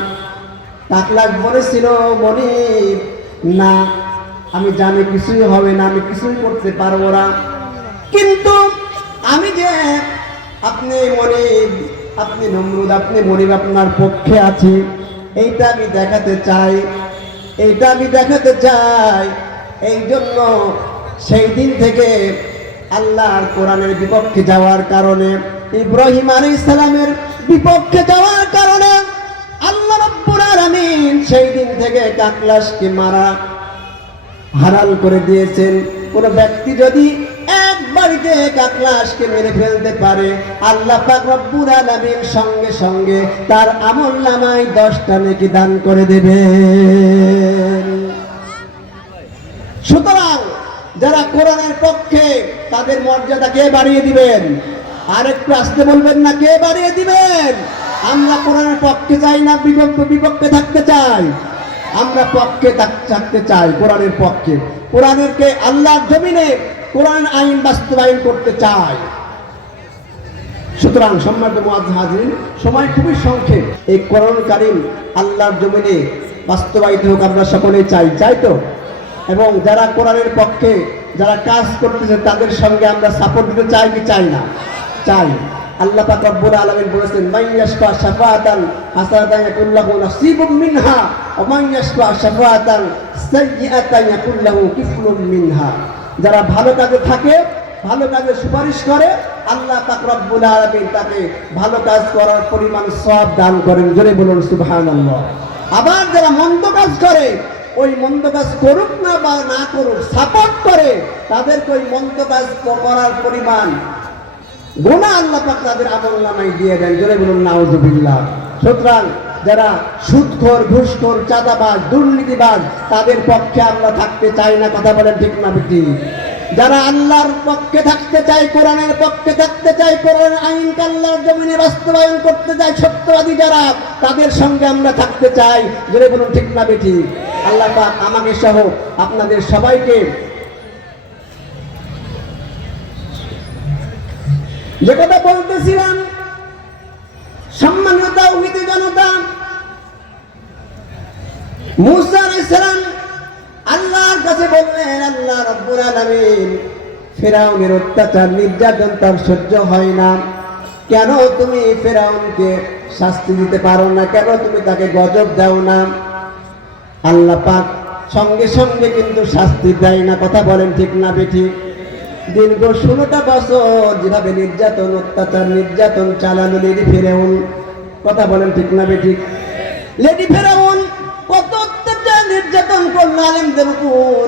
কাকলাস বলেছিল, মনিব, না, আমি জানি কিছুই হবে না, আমি কিছুই করতে পারবো না, কিন্তু আমি যে আপনি মনিব, আপনি নমরুদ, আপনি মনিব, আপনার পক্ষে আছি, এইটা আমি দেখাতে চাই, এইটা আমি দেখাতে চাই। এই জন্য সেই দিন থেকে আল্লাহর কোরআনের বিপক্ষে যাওয়ার কারণে, ইব্রাহিম আলাইহিস সালামের বিপক্ষে যাওয়ার কারণে আল্লাহ রাব্বুল আলামিন সেই দিন থেকে কাকলাসকে মারা হালাল করে দিয়েছেন। কোন ব্যক্তি যদি এক বাড়িতে কাকলাসকে মেরে ফেলতে পারে, আল্লাহ পাক রব্বুল আলামিন সঙ্গে সঙ্গে তার আমলনামায় 10টা নেকি দান করে দেবেন। সুতরাং যারা কোরআনের পক্ষে, তাদের মর্যাদা কে বাড়িয়ে দিবেন? আর একটু আসতে বলবেন না, কে বাড়িয়ে দিবেন? আমরা কোরআনের পক্ষে চাই না বিপক্ষে থাকতে চাই? আমরা পক্ষে থাকতে চাই, কোরআনের পক্ষে। কোরআনেরকে আল্লাহর জমিনে কোরআনের আইন বাস্তবায়ন করতে চাই। সুতরাং সম্মানিত মুআজ্জিজ হাজিরিন, সময় খুবই সংক্ষেপ। এই কোরআন কারীম আল্লাহর জমিনে বাস্তবায়িত হোক, আমরা সকলেই চাই। চাই তো? এবং যারা কোরআনের পক্ষে যারা কাজ করতেছে তাদের সঙ্গে আমরা সাপোর্ট দিতে চাই কি চাই না? চাই। আল্লাহ পাক রব্বুল আলামিন বলেছেন, মান ইয়াশফা শাফাআতান হাসানাতান ইয়াকুল লাহু নাসিবুম মিনহা ওয়া মান ইয়াশফা শাফাআতান সাইয়্যাতান ইয়াকুল লাহু কিফলুম মিনহা। যারা ভালো কাজে থাকে ভালো কাজের সুপারিশ করে, আল্লাহ পাক রব্বুল আলামিন তাকে ভালো কাজ করার পরিমাণ সওয়াব দান করেন। জোরে বলুন সুবহানাল্লাহ। আবার যারা মন্দ কাজ করে, ওই মন্দ কাজ করুক না বা না করুক, সাপোর্ট করে, তাদেরকে ওই মন্দ কাজ করার পরিমাণ গুনাহ আল্লাহ পাক তাদের আমলনামায় দিয়ে দেন। জোরে বলুন নাউযুবিল্লাহ। সুতরাং যারা সুদখোর, ঘুষখোর, চাঁদাবাজ, দুর্নীতিবাজ, তাদের পক্ষে আমরা থাকতে চাই না। কথা বলেন ঠিক না ঠিক? যারা আল্লাহর পক্ষে থাকতে চায়, কোরআনের পক্ষে থাকতে চায়, কোরআনের আইনকে আল্লাহর জমিনে বাস্তবায়ন করতে চায়, সত্যবাদী যারা, তাদের সঙ্গে আমরা থাকতে চাই। জোরে বলুন ঠিক না ঠিক? আল্লাহ পাক আমাকে সহ আপনাদের সবাইকে যে কথা বলতেছিলাম, সম্মানিত তাওহীদি জনতা, মূসা আলাইহিস সালাম আল্লাহর কাছে বললেন, আল্লাহ রাব্বুল আলামিন, ফিরআউনের অত্যাচার নির্যাতন তার সহ্য হয় না, কেন তুমি ফিরআউনকে শাস্তি দিতে পারো না? কেন তুমি তাকে গজব দাও না? আল্লাহ পাক সঙ্গে সঙ্গে কিন্তু শাস্তি দেয় না। কথা বলেন ঠিক না বেঠিক? দীর্ঘ 16টা বছর যেভাবে নির্যাতন, অত্যাচার, নির্যাতন চালানো লেডি ফিরআউন, কথা বলেন ঠিক না বেঠিক? লেডি ফিরআউন কত অত্যাচার নির্যাতন করল আলেমদের উপর,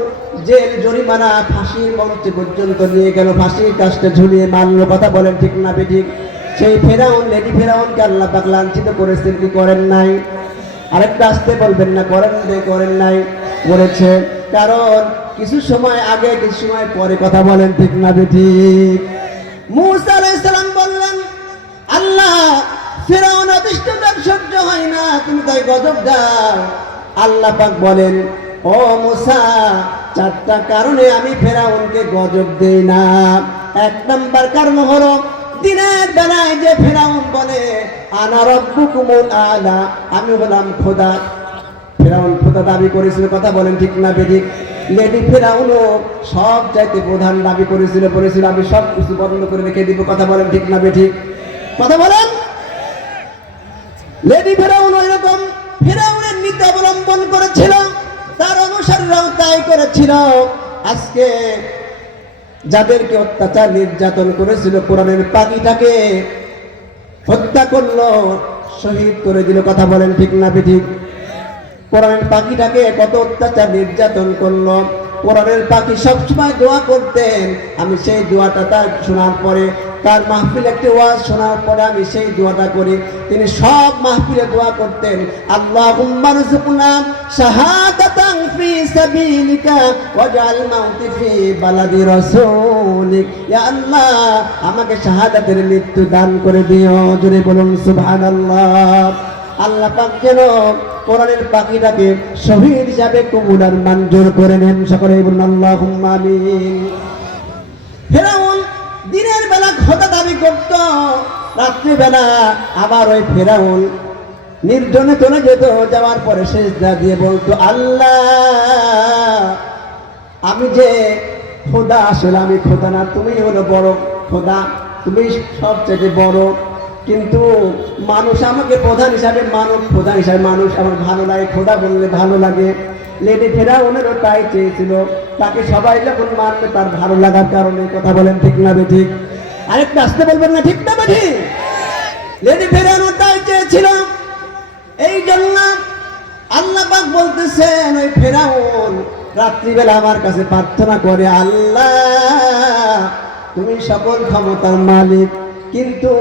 জেল, জরিমানা, ফাঁসির মঞ্চে পর্যন্ত নিয়ে গেল, ফাঁসির কাস্টে ঝুলিয়ে মারল। কথা বলেন ঠিক না বেঠিক? সেই ফিরআউন, লেডি ফিরআউনকে আল্লাহ পাক লাঞ্ছিত করেছেন কি করেন নাই? আরেকটা আসতে বলবেন না, করেন নাই? করেছে। কারণ কিছু সময় আগে, কিছু সময় পরে। কথা বলেন ঠিক না বেঠিক? মূসা আলাইহিস সালাম বললেন, আল্লাহ, ফিরআউন অতিষ্ঠতা সহ্য হয় না, তুমি তাই গজব দাও। আল্লাহ পাক বলেন, ও মূসা, 4টা কারণে আমি ফিরআউনকে গজব দেই না। 1 নাম্বার কারণ হলো, দিনের বেলায় যে ফিরআউন বলে আনা রাব্বুকুমুল আলা, আমি হলাম খোদা। ফিরআউন খোদা দাবি করেছিল। কথা বলেন ঠিক না বেঠিক? লেডি ফিরআউনও সব চাইতে প্রধান দাবি করেছিল, বলেছিল আমি সব কিছু বন্ধ করে রেখে দিব। কথা বলেন ঠিক না বেঠিক? কথা বলেন। লেডি ফিরআউন এরকম ফিরআউনের নীতি অবলম্বন করেছিল, তার অনুসারীরাও তাই করেছিল। আজকে যাদেরকে অত্যাচার নির্যাতন করেছিল, কোরআনের পাখিটাকে হত্যা করলো, শহীদ করে দিল। কথা বলেন ঠিক না বেঠিক? কোরআনের পাখিটাকে কত অত্যাচার নির্যাতন করলো। কোরআনের পাখি সবসময় দোয়া করতেন, আমি সেই দোয়াটা তার শোনার পরে, তার মাহফিলে একটি ওয়াজ শোনার পরে আমি সেই দোয়াটা করি। তিনি সব মাহফিলে দোয়া করতেন, আল্লাহুম্মা রযুকনা শাহাদাতান ফি সাবিলিকা ওয়াজআল মাউতি ফি বালাদি রাসূলিক। ইয়া আল্লাহ, আমাকে শাহাদাতের মৃত্যু দান করে দিও। জোরে বলুন সুবহানাল্লাহ। আল্লাহ পাক যেন কোরআনের পাখিটাকে শহীদ হিসাবে কবুল আর মঞ্জুর করে নেন। সকলে বলুন আল্লাহুম্মা আমিন। ফিরআউন দিনের বেলা খোদা দাবি করত, রাত্রিবেলা আবার ওই ফিরআউন নির্জনে চলে যেত, যাওয়ার পরে সিজদা দিয়ে বলতো, আল্লাহ, আমি যে খোদা, আসলে আমি খোদা না, তুমি হলো বড় খোদা, তুমি সবচেয়ে বড়, কিন্তু মানুষ আমাকে প্রধান হিসাবে, মানব প্রধান হিসাবে মানুষ আমার ভালো লাগে, খোদা বললে ভালো লাগে। লেডি ফিরআউনেরও তাই চেয়েছিল, তাকে সবাই যখন মানবে তার ভালো লাগার কারণে। কথা বলেন ঠিক না বেঠিক? আরেকটা আসতে বলবেন না, ঠিক না বেঠিক? লেডি ফিরআউনও তাই চেয়েছিল। এই জন্য আল্লাহ পাক বলতেছেন, ওই ফিরআউন রাত্রিবেলা আমার কাছে প্রার্থনা করে, আল্লাহ, তুমি সকল ক্ষমতার মালিক, কিন্তু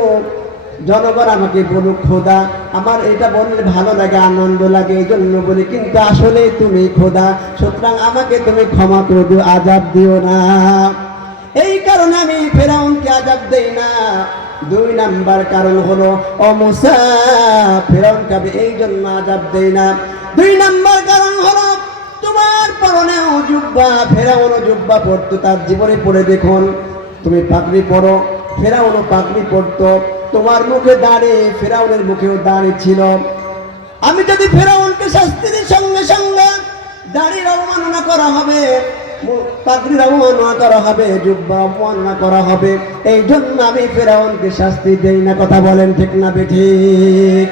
জনগণ আমাকে বলুক খোদা, আমার এটা বললে ভালো লাগে, আনন্দ লাগে, এই জন্য বলি, কিন্তু আসলে তুমি খোদা, সুতরাং আমাকে তুমি ক্ষমা করে দিও, আযাব দিও না। এই কারণে আমি ফিরআউনকে আযাব দেই না। 2 নাম্বার কারণ হলো, ও মূসা, ফিরআউনকে আমি এই জন্য আযাব দেই না। 2 নাম্বার কারণ হলো, তোমার পরনেও জুব্বা, ফিরআউনও জুব্বা পরতো, তার জীবনে পড়ে দেখুন। তুমি পাগড়ি পরো, ফিরআউনও পাগড়ি পরতো। তোমার মুখে দাড়ি, ফিরআউনের মুখেও দাড়ি ছিল। আমি যদি ফিরআউনকে শাস্তি দিই, সঙ্গে সঙ্গে দাড়ির অবমাননা করা হবে, পাগড়ির অবমাননা করা হবে, জুব্বা অবমাননা করা হবে। এই জন্য আমি ফিরআউনকে শাস্তি দেই না। কথা বলেন ঠিক না বেঠিক?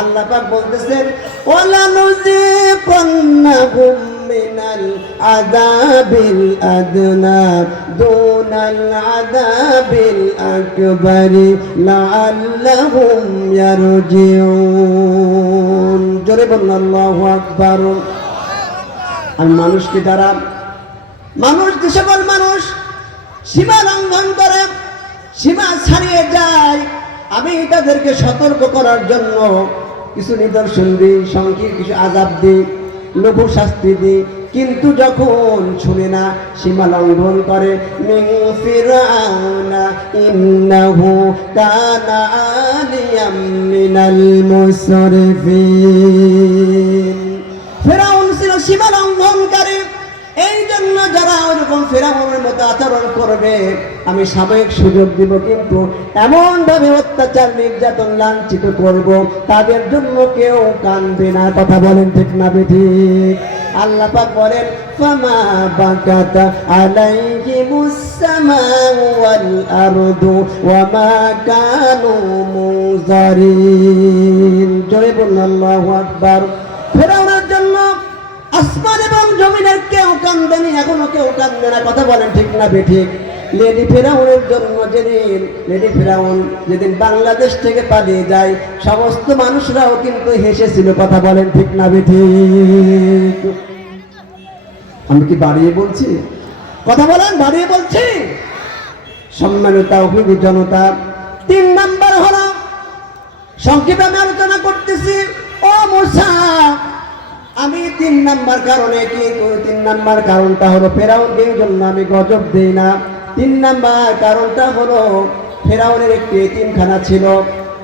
আল্লাহ পাক বলতেছেন, ওয়ালা নুযিকান্নাহুম من العذاب الأدنى دون العذاب الأكبر لعلهم يرجعون জোরে বলুন আল্লাহু আকবার। আর মানুষকে যারা যে সকল মানুষ সীমা লঙ্ঘন করে, সীমা ছাড়িয়ে যায়, আমি তাদেরকে সতর্ক করার জন্য কিছু নিদর্শন দিই, সংক্ষিপ্ত কিছু আযাব দিই, লঘু শাস্তি দিই। কিন্তু যখন শুনে না, সীমা লঙ্ঘন করে, মিন ফিরআউনা ইন্নাহু কানা আলিয়াম মিনাল মুসরিফিন। ফিরআউন ছিল সীমা লঙ্ঘনকারী। এই জন্য যারা ওরকম ফিরআউনের মতো আচরণ করবে, আমি সাময়িক সুযোগ দিব, কিন্তু এমন ভাবে অত্যাচার, নির্যাতন, লাঞ্ছিত করব, তাদের জন্য কেউ কাঁদবে না। কথা বলেন ঠিক না বেঠিক? আল্লাহ পাক বলেন, ফামা বাকাত আলাইহিমুস সামাউ ওয়াল আরদু ওয়া মা কানু মুনজারিন। জোরে বলুন আল্লাহু আকবার। ফিরআউনের জন্য আসমান এবং জমিনের কেউ কান্দেনি, এখনো কেউ কান্দে না। কথা বলেন ঠিক না বেঠিক? লেডি ফিরআউনের জন্য লেডি ফিরআউন যেদিন বাংলাদেশ থেকে পালিয়ে যায়, সমস্ত মানুষরাও কিন্তু হেসেছিল। কথা বলেন ঠিক না বেঠিক? আমি কি বাড়িয়ে বলছি? কথা বলেন, বাড়িয়ে বলছি? সম্মানিত তাওহীদি জনতা, 3 নাম্বার হলো, সংক্ষেপে আমি আলোচনা করতেছি। ও মুসা, আমি 3 নাম্বার কারণে কি করি? 3 নাম্বার কারণটা হলো ফেরাউনকে জন্য আমি গজব দেই না। 3 নাম্বার কারণটা হলো, ফেরাউনের একটি এতিমখানা ছিল,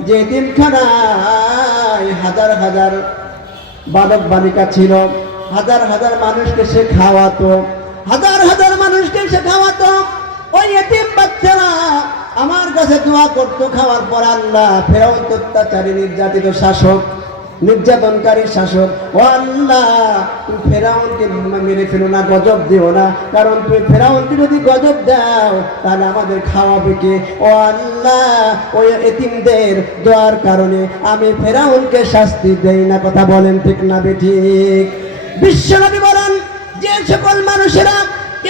যে এতিমখানায় হাজার হাজার বালক বালিকা ছিল, হাজার হাজার মানুষকে সে খাওয়াতো, হাজার হাজার মানুষকে সে খাওয়াতো। ওই এতিম বাচ্চারা আমার কাছে দোয়া করতো। খাওয়ার পর আল্লাহ, ফেরাউন অত্যাচারী, নির্যাতিত শাসক, নির্যাতনকারী শাসক, ও আল্লাহ, তুমি ফেরাউনকে মেরে ফেলো না, গজব দিও না, কারণ তুমি ফেরাউনকে যদি গজব দাও তাহলে আমাদের খাওয়াবে কে? ও আল্লাহ, ওই এতিমদের দোয়ার কারণে আমি ফেরাউনকে শাস্তি দেই না। কথা বলেন ঠিক না বেঠিক? বিশ্বনবী বলেন, যে সকল মানুষেরা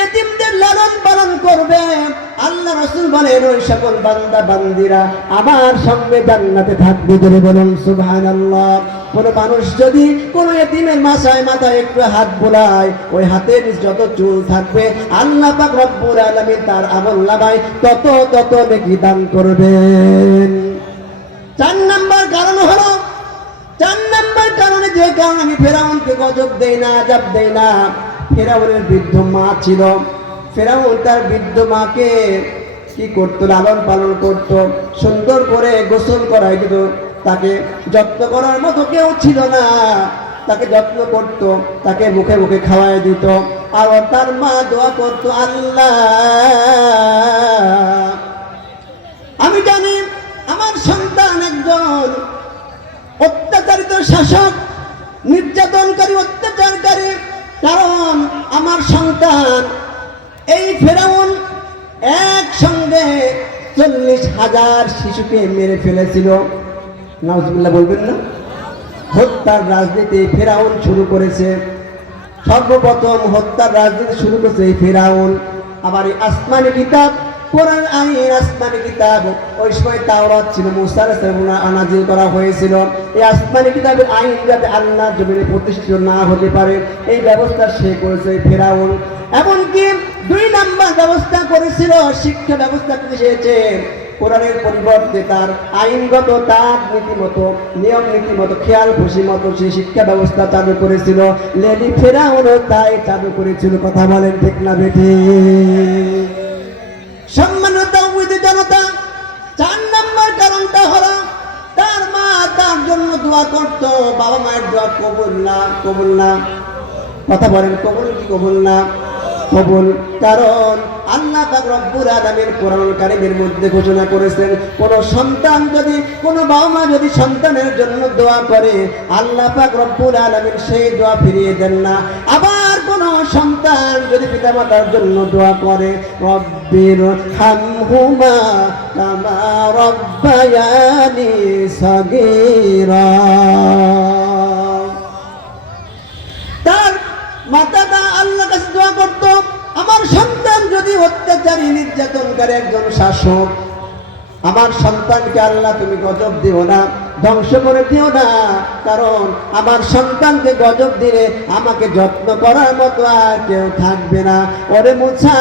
এতিমদের লালন পালন করবে, আল্লাহ রাসূল বলেন, ওই সকল বান্দা বান্দিরা আমার সঙ্গে জান্নাতে থাকবে। জোরে বলুন সুবহানাল্লাহ। কোন মানুষ যদি কোন এতিমের মাথায় একটু হাত বোলায়, ওই হাতের যত চুল থাকবে আল্লাহ পাক রব্বুল আলামিন তার আমলনামায় তত নেকি দান করবেন। 4 নাম্বার কারণ হলো, 4 নাম্বার কারণে যে কারণে আমি ফেরাউনকে গজব দেই না, আযাব দেই না, ফেরাউনের বৃদ্ধ মা ছিল। ফেরাউন তার বৃদ্ধ মাকে কি করতো? লালন পালন করতো, সুন্দর করে গোসল করাই দিত। তাকে যত্ন করার মতো কেউ ছিল না, তাকে যত্ন করতো, তাকে মুখে মুখে খাওয়াই দিত। আর তার মা দোয়া করতো, আল্লাহ, আমি জানি আমার সন্তান একজন অত্যাচারিত শাসক, নির্যাতনকারী, অত্যাচারকারী, কারণ আমার সন্তান এই ফেরাউন একসঙ্গে 40,000 শিশুকে মেরে ফেলেছিল। নাউজুবিল্লাহ বলবেন না? হত্যার রাজনীতি ফেরাউন শুরু করেছে। সর্বপ্রথম হত্যার রাজনীতি শুরু করেছে এই ফেরাউন। আবার এই আসমানি কিতাব, কোরআন আইন, আসমানি কিতাব, ওই সময় তাওরাত ছিল, মুসা আলাইহিস সালাম নাযিল করা হয়েছিল। এই আসমানি কিতাবের আইন যাতে আল্লাহ জমিনে প্রতিষ্ঠিত না হতে পারে, এই ব্যবস্থা সে করেছে ফেরাউন। এমনকি 2 নাম্বার ব্যবস্থা করেছিল, শিক্ষা ব্যবস্থা করেছে। কোরআনের পরিবর্তে তার আইনগত, তার নীতিমতো, নিয়ম নীতিমতো, খেয়াল খুশি মতো সে শিক্ষা ব্যবস্থা চালু করেছিল। লেডি ফেরাউনও তাই চালু করেছিল। কথা বলেন ঠিক না বেঠিক? সম্মানিত তাওহীদি জনতা, 4 নাম্বার কারণটা হলো, তার মা তার জন্য দোয়া করত। বাবা মায়ের দোয়া কবুল না? কবুল না? কথা বলেন, কবুল কি কবুল না? কবুল। কারণ আল্লাহ পাক রব্বুল আলামিন কোরআনুল কারীমের মধ্যে ঘোষণা করেছেন, কোন সন্তান যদি, কোন বাবা মা যদি সন্তানের জন্য দোয়া করে, আল্লাহ পাক রব্বুল আলামিন সেই দোয়া ফিরিয়ে দেন না। আবার কোন সন্তান যদি পিতামাতার জন্য দোয়া করে, রব্বির হামহুমা কামা রব্বায়ানি সাগীরা, তার মাতাটা আল্লাহর কাছে দোয়া করত, আমার সন্তান যদি অত্যাচারী নির্যাতনকারী একজন শাসক, আমার সন্তানকে আল্লাহ তুমি গজব দিও না, ধ্বংস করে দিও না, কারণ আমার সন্তানকে গজব দিলে আমাকে যত্ন করার মতো আর কেউ থাকবে না। ওরে মুসা,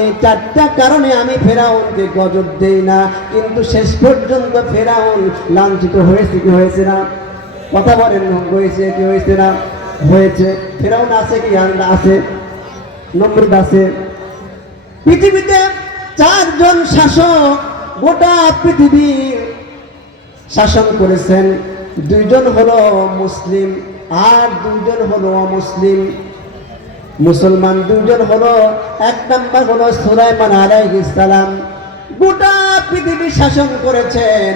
এই 4টা কারণে আমি ফেরাউনকে গজব দেই না। কিন্তু শেষ পর্যন্ত ফেরাউন লাঞ্ছিত হয়েছে কি হয়েছে না? কথা বলেন, হয়েছে কি হয়েছে না? হয়েছে। ফেরাউন আছে কি আছে? নমরুদ আছে। পৃথিবীতে 4 জন শাসক গোটা পৃথিবী শাসন করেছেন। 2 জন হলো মুসলিম আর 2 জন হলো অমুসলিম। মুসলমান 2 জন হলো, 1 নাম্বার হলো সুলাইমান আলাইহিস সালাম, গোটা পৃথিবী শাসন করেছেন।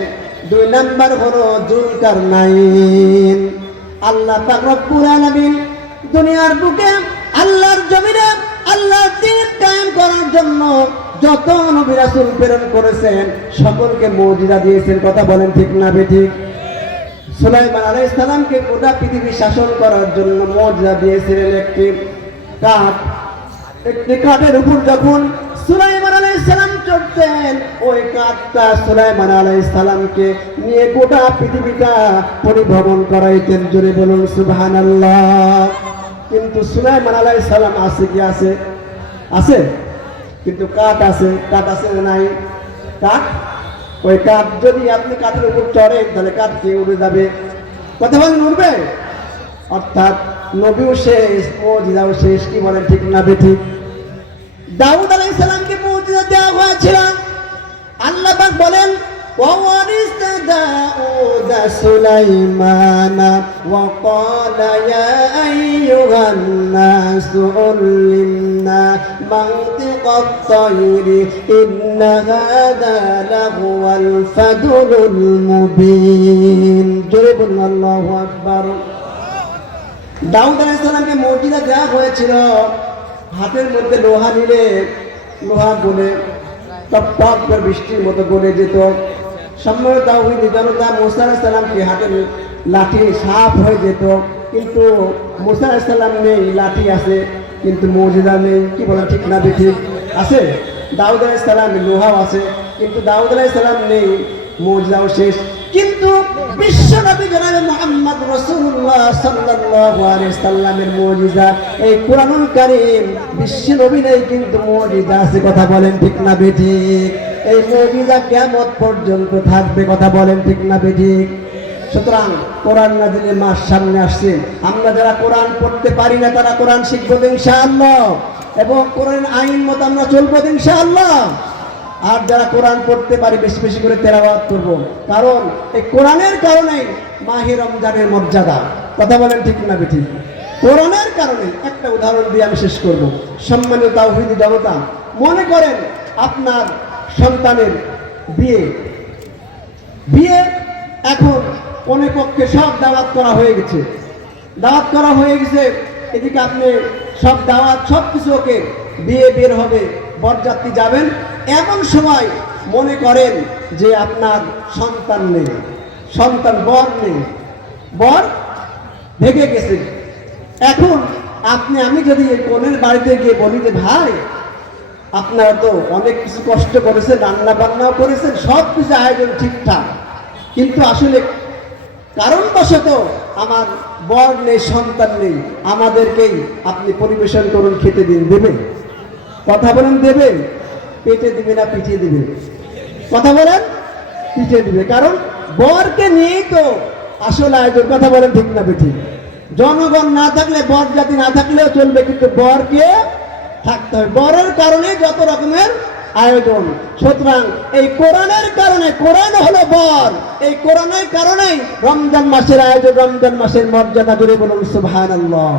2 নাম্বার হলো যুলকারনাইন। আল্লাহ পাক রব্বুল আলামিন দুনিয়ার বুকে আল্লাহর জমিনে আল্লাহর দ্বীন কায়েম করার জন্য যত নবী রাসূল প্রেরণ করেছেন সকলকে মুজিজা দিয়েছেন। কথা বলেন ঠিক না বেঠিক? সুলাইমান আলাইহিস সালামকে গোটা পৃথিবী শাসন করার জন্য মুজিজা দিয়েছিলেন একটি কাঠ। একটি কাঠের উপর যখন সুলাইমান আলাইহিস সালাম চড়তেন, ওই কাঠটা সুলাইমান আলাইহিস সালামকে নিয়ে গোটা পৃথিবীটা পরিভ্রমণ করাইতেন। জোরে বলুন সুবহানাল্লাহ। কিন্তু সুলাইমান আলাইহিস সালাম আছে কি আছে? আছে, কিন্তু কাঠ আছে। কাঠ আছে না নাই? কাঠ, ওই কাঠ যদি আপনি কাঠের উপর চড়েন তাহলে কাঠ কে উড়ে যাবে? কথা বলেন, উড়বে? অর্থাৎ নবীও শেষ, মুজিজাও শেষ। কি বলেন ঠিক না বেঠিক? দাউদ আলাইহিস সালামকে মুজিজা দেওয়া হয়েছিল। আল্লাহ পাক বলেন, وَوَرِثَ دَاوُودَ سُلَيْمَانَ وَقَالَ يَا أَيُّهَا النَّاسُ عُلِّمْنَا مَنطِقَ الطَّيْرِ إِنَّ هَذَا لَهُوَ الْفَضْلُ الْمُبِينُ। জোরে বলুন আল্লাহু আকবার। দাউদ আলাইহিস সালামকে মুজিজা দেওয়া হয়েছিল। হাতের মধ্যে লোহা নিলে লোহা বলে টপ টপ করে বৃষ্টির মতো গলে যেত। সম্মানিত তাওহীদি জনতা, মুসা আলাইহিস সালামকে হাতের লাঠি সাপ হয়ে যেত। কিন্তু মুসা আলাইহিস সালাম নেই, লাঠি আছে কিন্তু মুজিজা নেই। কি বলেন ঠিক না বেঠিক? আছে। দাউদ আলাইহিস সালাম লোহাও আছে, কিন্তু দাউদ আলাইহিস সালাম নেই, মুজিজাও শেষ। কিন্তু বিশ্ব নবী জনাবে মুহাম্মদ রাসূলুল্লাহ সাল্লাল্লাহু আলাইহি সাল্লামের মুজিজা এই কুরআনুল কারীম, বিশ্ব নবী নেই কিন্তু মুজিজা আছে। কথা বলেন ঠিক না বেঠিক? এই মুজিজা কিয়ামত পর্যন্ত থাকবে। কথা বলেন ঠিক না বেঠিক? সুতরাং কোরআন নাযিলের মাস সামনে আসছে। আমরা যারা কোরআন পড়তে পারি না তারা কোরআন শিখবো ইনশাআল্লাহ, এবং কোরআন আইন মতো আমরা চলবো ইনশাআল্লাহ। আর যারা কোরআন পড়তে পারি বেশি বেশি করে তেলাওয়াত করব, কারণ এই কোরআনের কারণে মাহে রমজানের মর্যাদা। কথা বলেন ঠিক না বেঠিক? কোরআনের কারণে। একটা উদাহরণ দিয়ে আমি শেষ করব। সম্মানিত তাওহীদি জনতা, মনে করেন আপনার সন্তানের বিয়ে এখন কোনে পক্ষে সব দাওয়াত করা হয়ে গেছে। এদিকে আপনি সব দাওয়াত সব কিছু, ওকে বিয়ে বের হবে, বরযাত্রী যাবেন। এমন সময় মনে করেন যে আপনার সন্তান নেই, বর নেই, বর ভেগে গেছে। এখন আমি যদি এই কনের বাড়িতে গিয়ে বলি যে ভাই, আপনারা তো অনেক কিছু কষ্ট করেছেন, রান্না বান্নাও করেছেন, সব কিছু আয়োজন ঠিকঠাক, কিন্তু আসলে কারণবশত আমার বর নেই, সন্তান নেই, আমাদেরকেই আপনি পরিবেশন করুন, খেতে দিন, দেবে? কথা বলেন, দেবে? পেটে দিবে না পিঠিয়ে দিবে? কথা বলেন, পিঠিয়ে দিবে। কারণ বরকে নিয়েই তো আসল আয়োজন। কথা বলেন ঠিক না বেঠিক? জনগণ না থাকলে, বরযাত্রী না থাকলেও চলবে, কিন্তু বরকে থাকতে হবে। বরের কারণে যত রকমের আয়োজন। সুতরাং এই কোরআনের কারণে, কোরআন হলো বর, এই কোরআনের কারণেই রমজান মাসের আয়োজন, রমজান মাসের মর্যাদা। জোরে বলুন সুবহানাল্লাহ।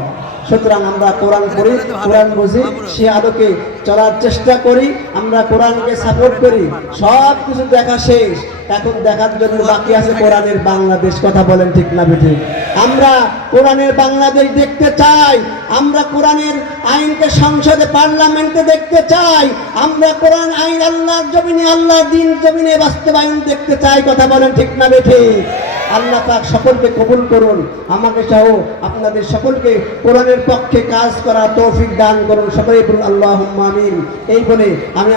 সুতরাং আমরা কোরআন পড়ি, কোরআন বুঝি, সে আলোকে চলার চেষ্টা করি, আমরা কোরআনকে সাপোর্ট করি। সব কিছু দেখা শেষ, এখন দেখার জন্য বাকি আছে কোরআনের বাংলাদেশ। কথা বলেন ঠিক না বেঠিক? আমরা কোরআনের বাংলাদেশ দেখতে চাই, আমরা কোরআনের আইনকে সংসদে, পার্লামেন্টে দেখতে চাই, আমরা কোরআন আইন আল্লাহর জমিনে, আল্লাহর দ্বীন জমিনে বাস্তবায়ন দেখতে চাই। কথা বলেন ঠিক না বেঠিক? আল্লাহ পাক সকলকে কবুল করুন, আমাকে সহ আপনাদের সকলকে কোরআনের পক্ষে কাজ করা তৌফিক দান করুন। সকলেই বলুন আল্লাহুম্মা আমিন। এই বলে আমি